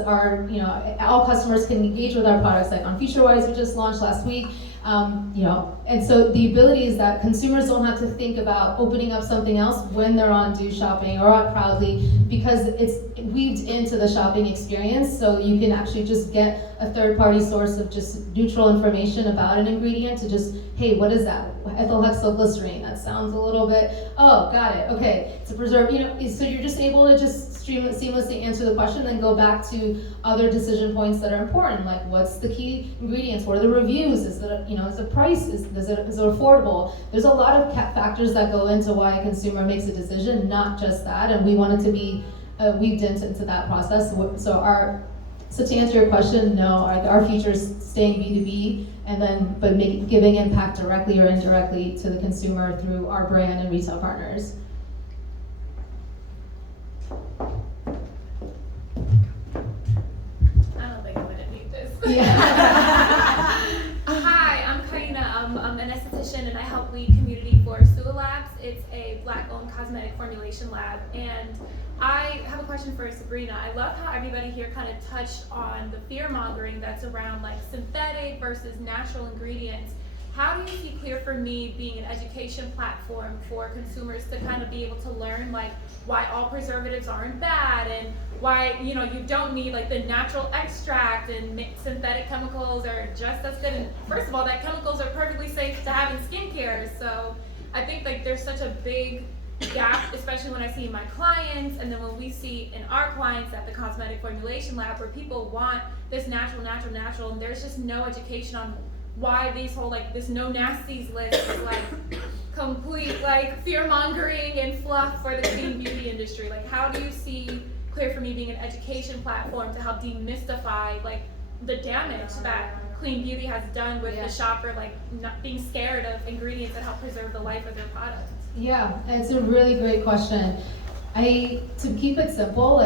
all customers can engage with our products, like on Futurewise, we just launched last week. And so the ability is that consumers don't have to think about opening up something else when they're on Dieux shopping or on Proudly, because it's weaved into the shopping experience. So you can actually just get a third-party source of just neutral information about an ingredient to just, hey, what is that? Ethyl hexyl glycerine. That sounds a little bit, oh, got it, okay. It's a preserve, so you're just able to just seamlessly answer the question, then go back to other decision points that are important, like what's the key ingredients, what are the reviews, is it, is the price, is it affordable? There's a lot of factors that go into why a consumer makes a decision, not just that, and we want it to be weaved into that process. So to answer your question, no, our future is staying B2B, but giving impact directly or indirectly to the consumer through our brand and retail partners. I don't think I'm gonna need this. Yeah. Hi, I'm Karina. I'm an esthetician and I help lead community for Sua Labs. It's a Black-owned cosmetic formulation lab, and I have a question for Sabrina. I love how everybody here kind of touched on the fear-mongering that's around like synthetic versus natural ingredients. How do you see ClearForMe being an education platform for consumers to kind of be able to learn like why all preservatives aren't bad and why you don't need like the natural extract and synthetic chemicals are just as good? And first of all, that chemicals are perfectly safe to have in skincare. So I think like there's such a big gap, especially when I see my clients, and then when we see in our clients at the cosmetic formulation lab, where people want this natural, and there's just no education on why these whole like this no nasties list is like complete like fear mongering and fluff for the clean beauty industry. Like, how do you see ClearForMe being an education platform to help demystify like the damage that clean beauty has done with the shopper, like not being scared of ingredients that help preserve the life of their products? Yeah, it's a really great question. To keep it simple,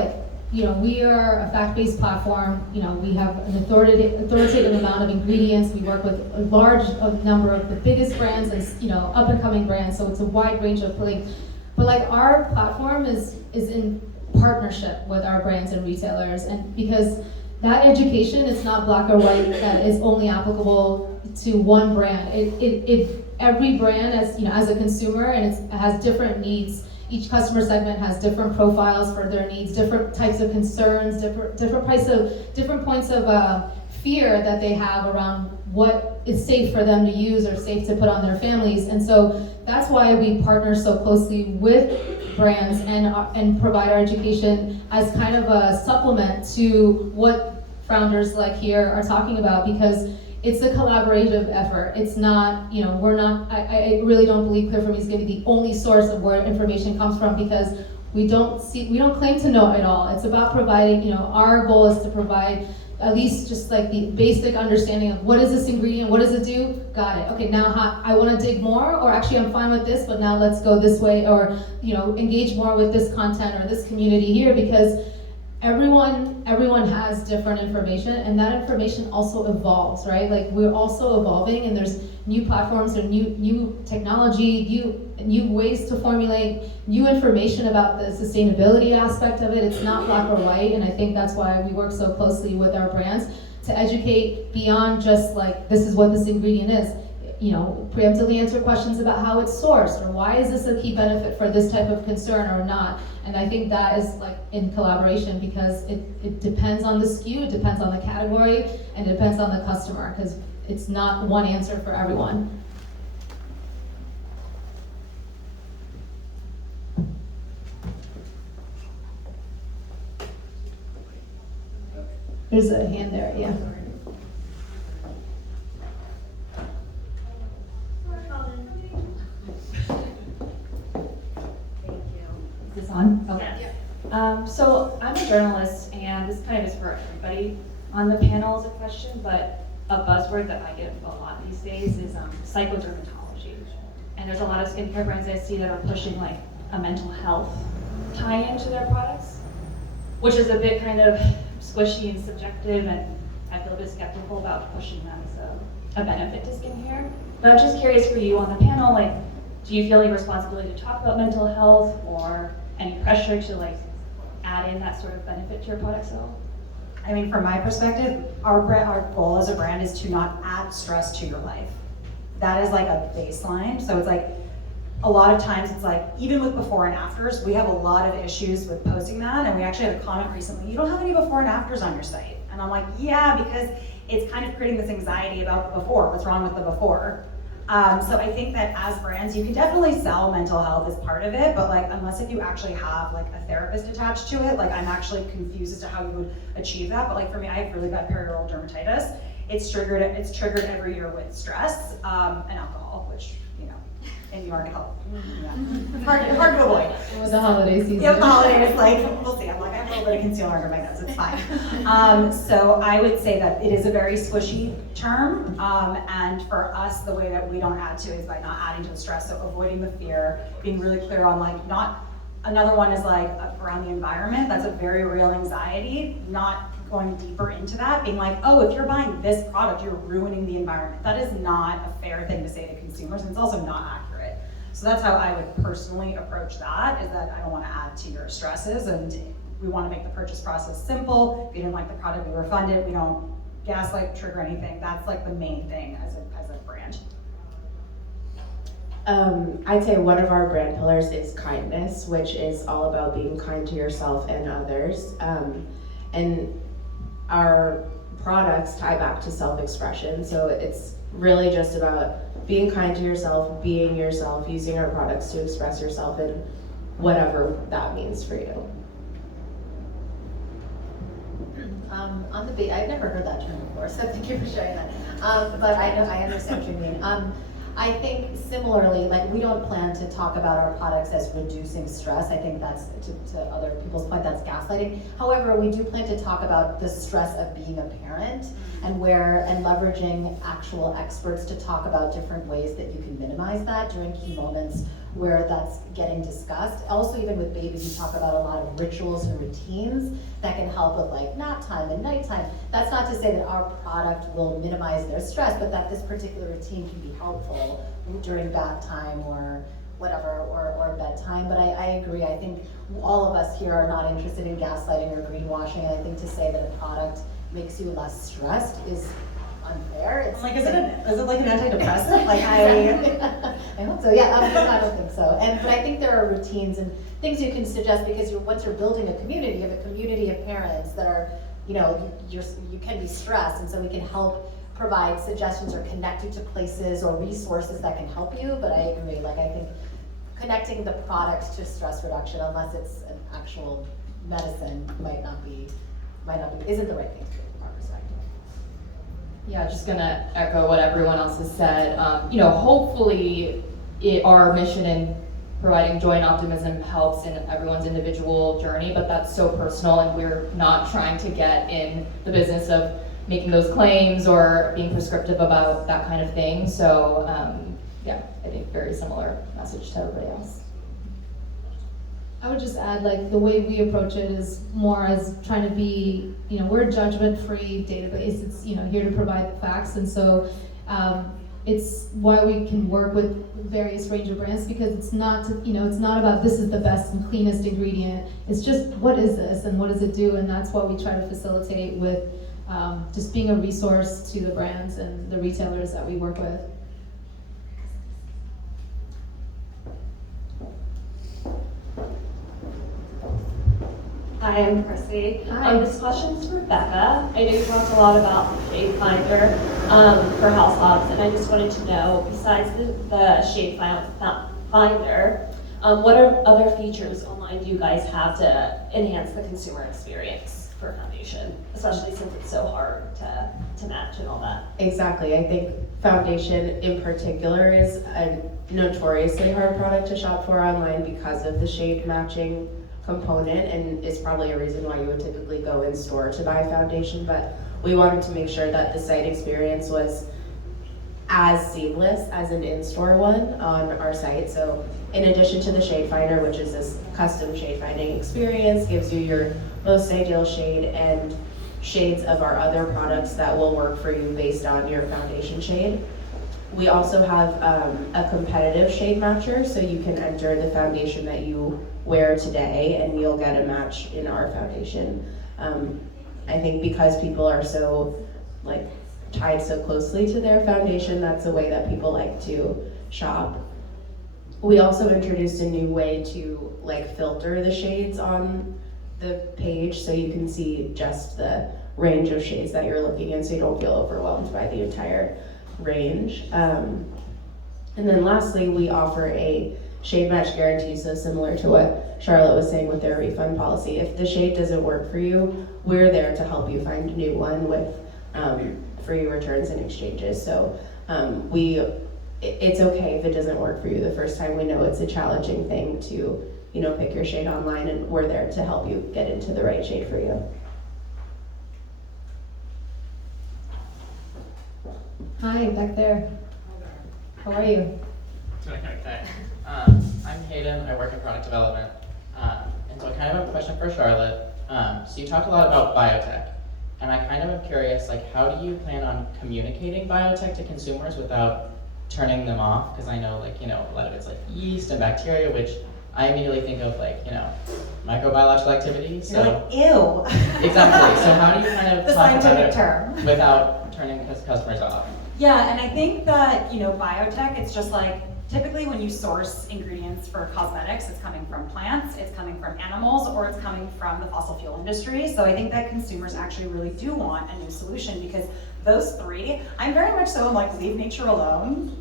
we are a fact-based platform. We have an authoritative amount of ingredients. We work with a large number of the biggest brands and up-and-coming brands. So it's a wide range of things. But our platform is in partnership with our brands and retailers, and because that education is not black or white, that is only applicable to one brand. Every brand, as a consumer, and it has different needs. Each customer segment has different profiles for their needs, different types of concerns, different points of fear that they have around what is safe for them to use or safe to put on their families. And so that's why we partner so closely with brands and provide our education as kind of a supplement to what founders like here are talking about, because it's a collaborative effort. It's not, I really don't believe ClearForMe is going to be the only source of where information comes from, because we don't claim to know it all. It's about providing, our goal is to provide at least just like the basic understanding of what is this ingredient, what does it do? Got it. Okay, now I want to dig more, or actually I'm fine with this, but now let's go this way, or engage more with this content or this community here, because everyone has different information, and that information also evolves, right? Like, we're also evolving, and there's new platforms or new technology, new ways to formulate new information about the sustainability aspect of it. It's not black or white, and I think that's why we work so closely with our brands to educate beyond just like, this is what this ingredient is. Preemptively answer questions about how it's sourced, or why is this a key benefit for this type of concern or not. And I think that is like in collaboration, because it depends on the SKU, it depends on the category, and it depends on the customer, because it's not one answer for everyone. There's a hand there, yeah. Is this on? Okay. So I'm a journalist, and this kind of is for everybody on the panel as a question, but a buzzword that I get a lot these days is psychodermatology. And there's a lot of skincare brands I see that are pushing like a mental health tie-in to their products, which is a bit kind of squishy and subjective, and I feel a bit skeptical about pushing that as a benefit to skincare. But I'm just curious for you on the panel, like, do you feel any responsibility to talk about mental health, or any pressure to like add in that sort of benefit to your products at all? I mean, from my perspective, our goal as a brand is to not add stress to your life. That is like a baseline. So it's like, a lot of times it's like, even with before and afters, we have a lot of issues with posting that. And we actually had a comment recently, you don't have any before and afters on your site. And I'm like, yeah, because it's kind of creating this anxiety about the before. What's wrong with the before? So I think that as brands, you can definitely sell mental health as part of it, but like, unless if you actually have like a therapist attached to it, like, I'm actually confused as to how you would achieve that. But like, for me, I have really bad perioral dermatitis, It's triggered every year with stress and alcohol, which, you know, in New York help. Yeah. Hard to avoid. With the holiday season. Yeah, the holidays, like, we'll see. I'm like, I have a little bit of concealer under my nose, it's fine. So I would say that it is a very squishy term, and for us, the way that we don't add to it is by not adding to the stress, so avoiding the fear, being really clear on like, another one is like around the environment, that's a very real anxiety, not going deeper into that, being like, oh, if you're buying this product, you're ruining the environment. That is not a fair thing to say to consumers, and it's also not accurate. So that's how I would personally approach that, is that I don't want to add to your stresses, and we want to make the purchase process simple. If you didn't like the product, we refund it. We don't gaslight, trigger anything. That's like the main thing as a brand. I'd say one of our brand pillars is kindness, which is all about being kind to yourself and others. And our products tie back to self-expression, so it's really just about being kind to yourself, being yourself, using our products to express yourself in whatever that means for you. On the I've never heard that term before, so thank you for sharing that. But I understand what you mean. I think similarly, like, we don't plan to talk about our products as reducing stress. I think that's, to other people's point, that's gaslighting. However, we do plan to talk about the stress of being a parent and leveraging actual experts to talk about different ways that you can minimize that during key moments where that's getting discussed. Also, even with babies, you talk about a lot of rituals and routines that can help with like nap time and nighttime. That's not to say that our product will minimize their stress, but that this particular routine can be helpful during bath time or whatever, or bedtime. But I agree, I think all of us here are not interested in gaslighting or greenwashing, and I think to say that a product makes you less stressed is unfair. It's like, is it like an antidepressant? Like I hope so. Yeah, I don't think so. But I think there are routines and things you can suggest, because once you're building a community, you have a community of parents that are, you know, you can be stressed, and so we can help provide suggestions or connect you to places or resources that can help you. But I agree. Like, I think connecting the product to stress reduction, unless it's an actual medicine, isn't the right thing to do from our perspective. Yeah, just gonna echo what everyone else has said. You know, hopefully our mission in providing joy and optimism helps in everyone's individual journey, but that's so personal, and we're not trying to get in the business of making those claims or being prescriptive about that kind of thing. So yeah, I think very similar message to everybody else. I would just add, like, the way we approach it is more as trying to be, you know, we're a judgment-free database. It's, you know, here to provide the facts, and so it's why we can work with various range of brands, because it's not, you know, it's not about this is the best and cleanest ingredient. It's just, what is this and what does it do? And that's what we try to facilitate with just being a resource to the brands and the retailers that we work with. Hi, I'm Chrissy. Hi. This question's for Becah. I know you talked a lot about the Shade Finder for Haus Labs, and I just wanted to know, besides the Shade Finder, what are other features online do you guys have to enhance the consumer experience for foundation, especially since it's so hard to match and all that? Exactly. I think foundation in particular is a notoriously hard product to shop for online because of the shade matching component, and it's probably a reason why you would typically go in store to buy foundation. But we wanted to make sure that the site experience was as seamless as an in-store one on our site. So in addition to the shade finder, which is this custom shade finding experience, gives you your most ideal shade and shades of our other products that will work for you based on your foundation shade. We also have a competitive shade matcher, so you can enter the foundation that you wear today and you'll get a match in our foundation. I think because people are so tied so closely to their foundation, that's a way that people like to shop. We also introduced a new way to filter the shades on the page, so you can see just the range of shades that you're looking in, so you don't feel overwhelmed by the entire range. And then lastly, we offer a shade match guarantee, so similar to what Charlotte was saying with their refund policy. If the shade doesn't work for you, we're there to help you find a new one with free returns and exchanges. So it's okay if it doesn't work for you the first time. We know it's a challenging thing to, pick your shade online, and we're there to help you get into the right shade for you. Hi, back there. How are you? Doing okay. I'm Hayden. I work in product development. And so I kind of have a question for Charlotte. So you talked a lot about biotech. And I kind of am curious, how do you plan on communicating biotech to consumers without turning them off? Because I know, a lot of it's yeast and bacteria, which I immediately think of microbiological activity. So You're like, ew. Exactly. So how do you kind of The talk about scientific it term. without turning customers off? Yeah, and I think that, biotech, it's just typically when you source ingredients for cosmetics, it's coming from plants, it's coming from animals, or it's coming from the fossil fuel industry. So I think that consumers actually really do want a new solution, because those three, I'm very much so leave nature alone.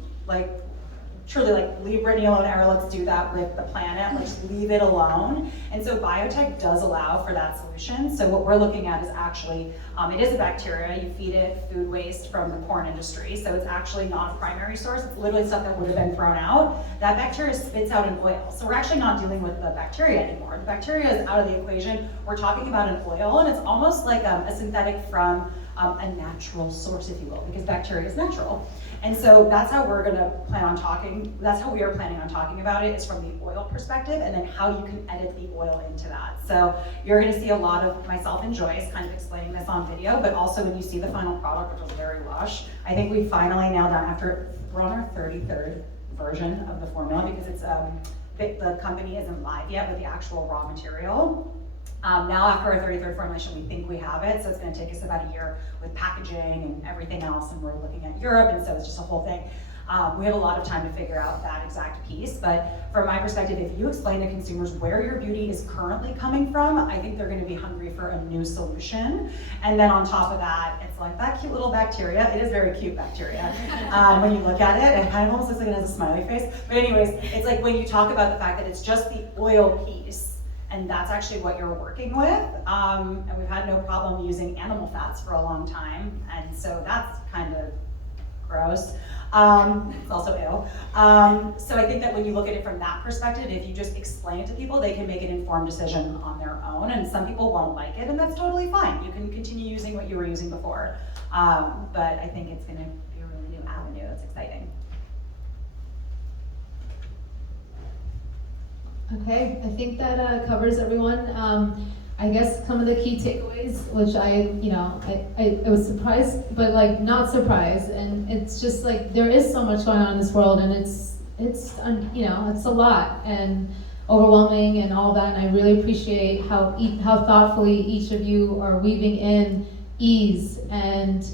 Truly, leave Brittany alone, Era, let's do that with the planet, leave it alone. And so biotech does allow for that solution. So what we're looking at is actually, it is a bacteria, you feed it food waste from the porn industry, so it's actually not a primary source, it's literally stuff that would have been thrown out. That bacteria spits out an oil, so we're actually not dealing with the bacteria anymore. The bacteria is out of the equation, we're talking about an oil, and it's almost like a synthetic from a natural source, if you will, because bacteria is natural. And so that's how we're gonna that's how we are planning on talking about it, is from the oil perspective, and then how you can edit the oil into that. So you're gonna see a lot of myself and Joyce kind of explaining this on video, but also when you see the final product, which was very lush, I think we finally nailed down we're on our 33rd version of the formula, because it's, the company isn't live yet with the actual raw material. Now after our 33rd formulation, we think we have it, so it's gonna take us about a year with packaging and everything else, and we're looking at Europe, and so it's just a whole thing. We have a lot of time to figure out that exact piece, but from my perspective, if you explain to consumers where your beauty is currently coming from, I think they're gonna be hungry for a new solution. And then on top of that, it's that cute little bacteria. It is very cute bacteria. When you look at it, it kind of almost looks like it has a smiley face. But anyways, it's when you talk about the fact that it's just the oil piece, and that's actually what you're working with. And we've had no problem using animal fats for a long time, and so that's kind of gross. It's also ill. So I think that when you look at it from that perspective, if you just explain it to people, they can make an informed decision on their own, and some people won't like it, and that's totally fine. You can continue using what you were using before. But I think it's gonna be a really new avenue. That's exciting. Okay, I think that covers everyone. I guess some of the key takeaways, which I was surprised, but not surprised, and it's just there is so much going on in this world, and it's a lot and overwhelming and all that, and I really appreciate how thoughtfully each of you are weaving in ease and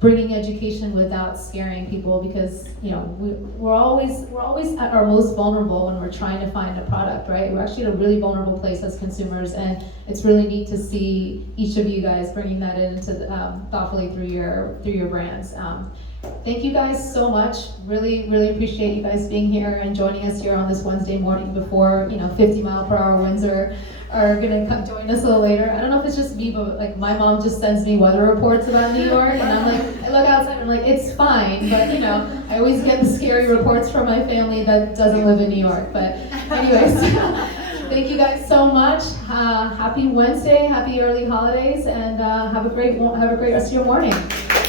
bringing education without scaring people, because we're always at our most vulnerable when we're trying to find a product, right? We're actually at a really vulnerable place as consumers, and it's really neat to see each of you guys bringing that into thoughtfully through your brands. Thank you guys so much. Really, really appreciate you guys being here and joining us here on this Wednesday morning before 50-mile-per-hour winds are gonna come join us a little later. I don't know if it's just me, but my mom just sends me weather reports about New York, and I'm I look outside and I'm it's fine, but I always get the scary reports from my family that doesn't live in New York. But anyways, thank you guys so much. Happy Wednesday, happy early holidays, and have a great rest of your morning.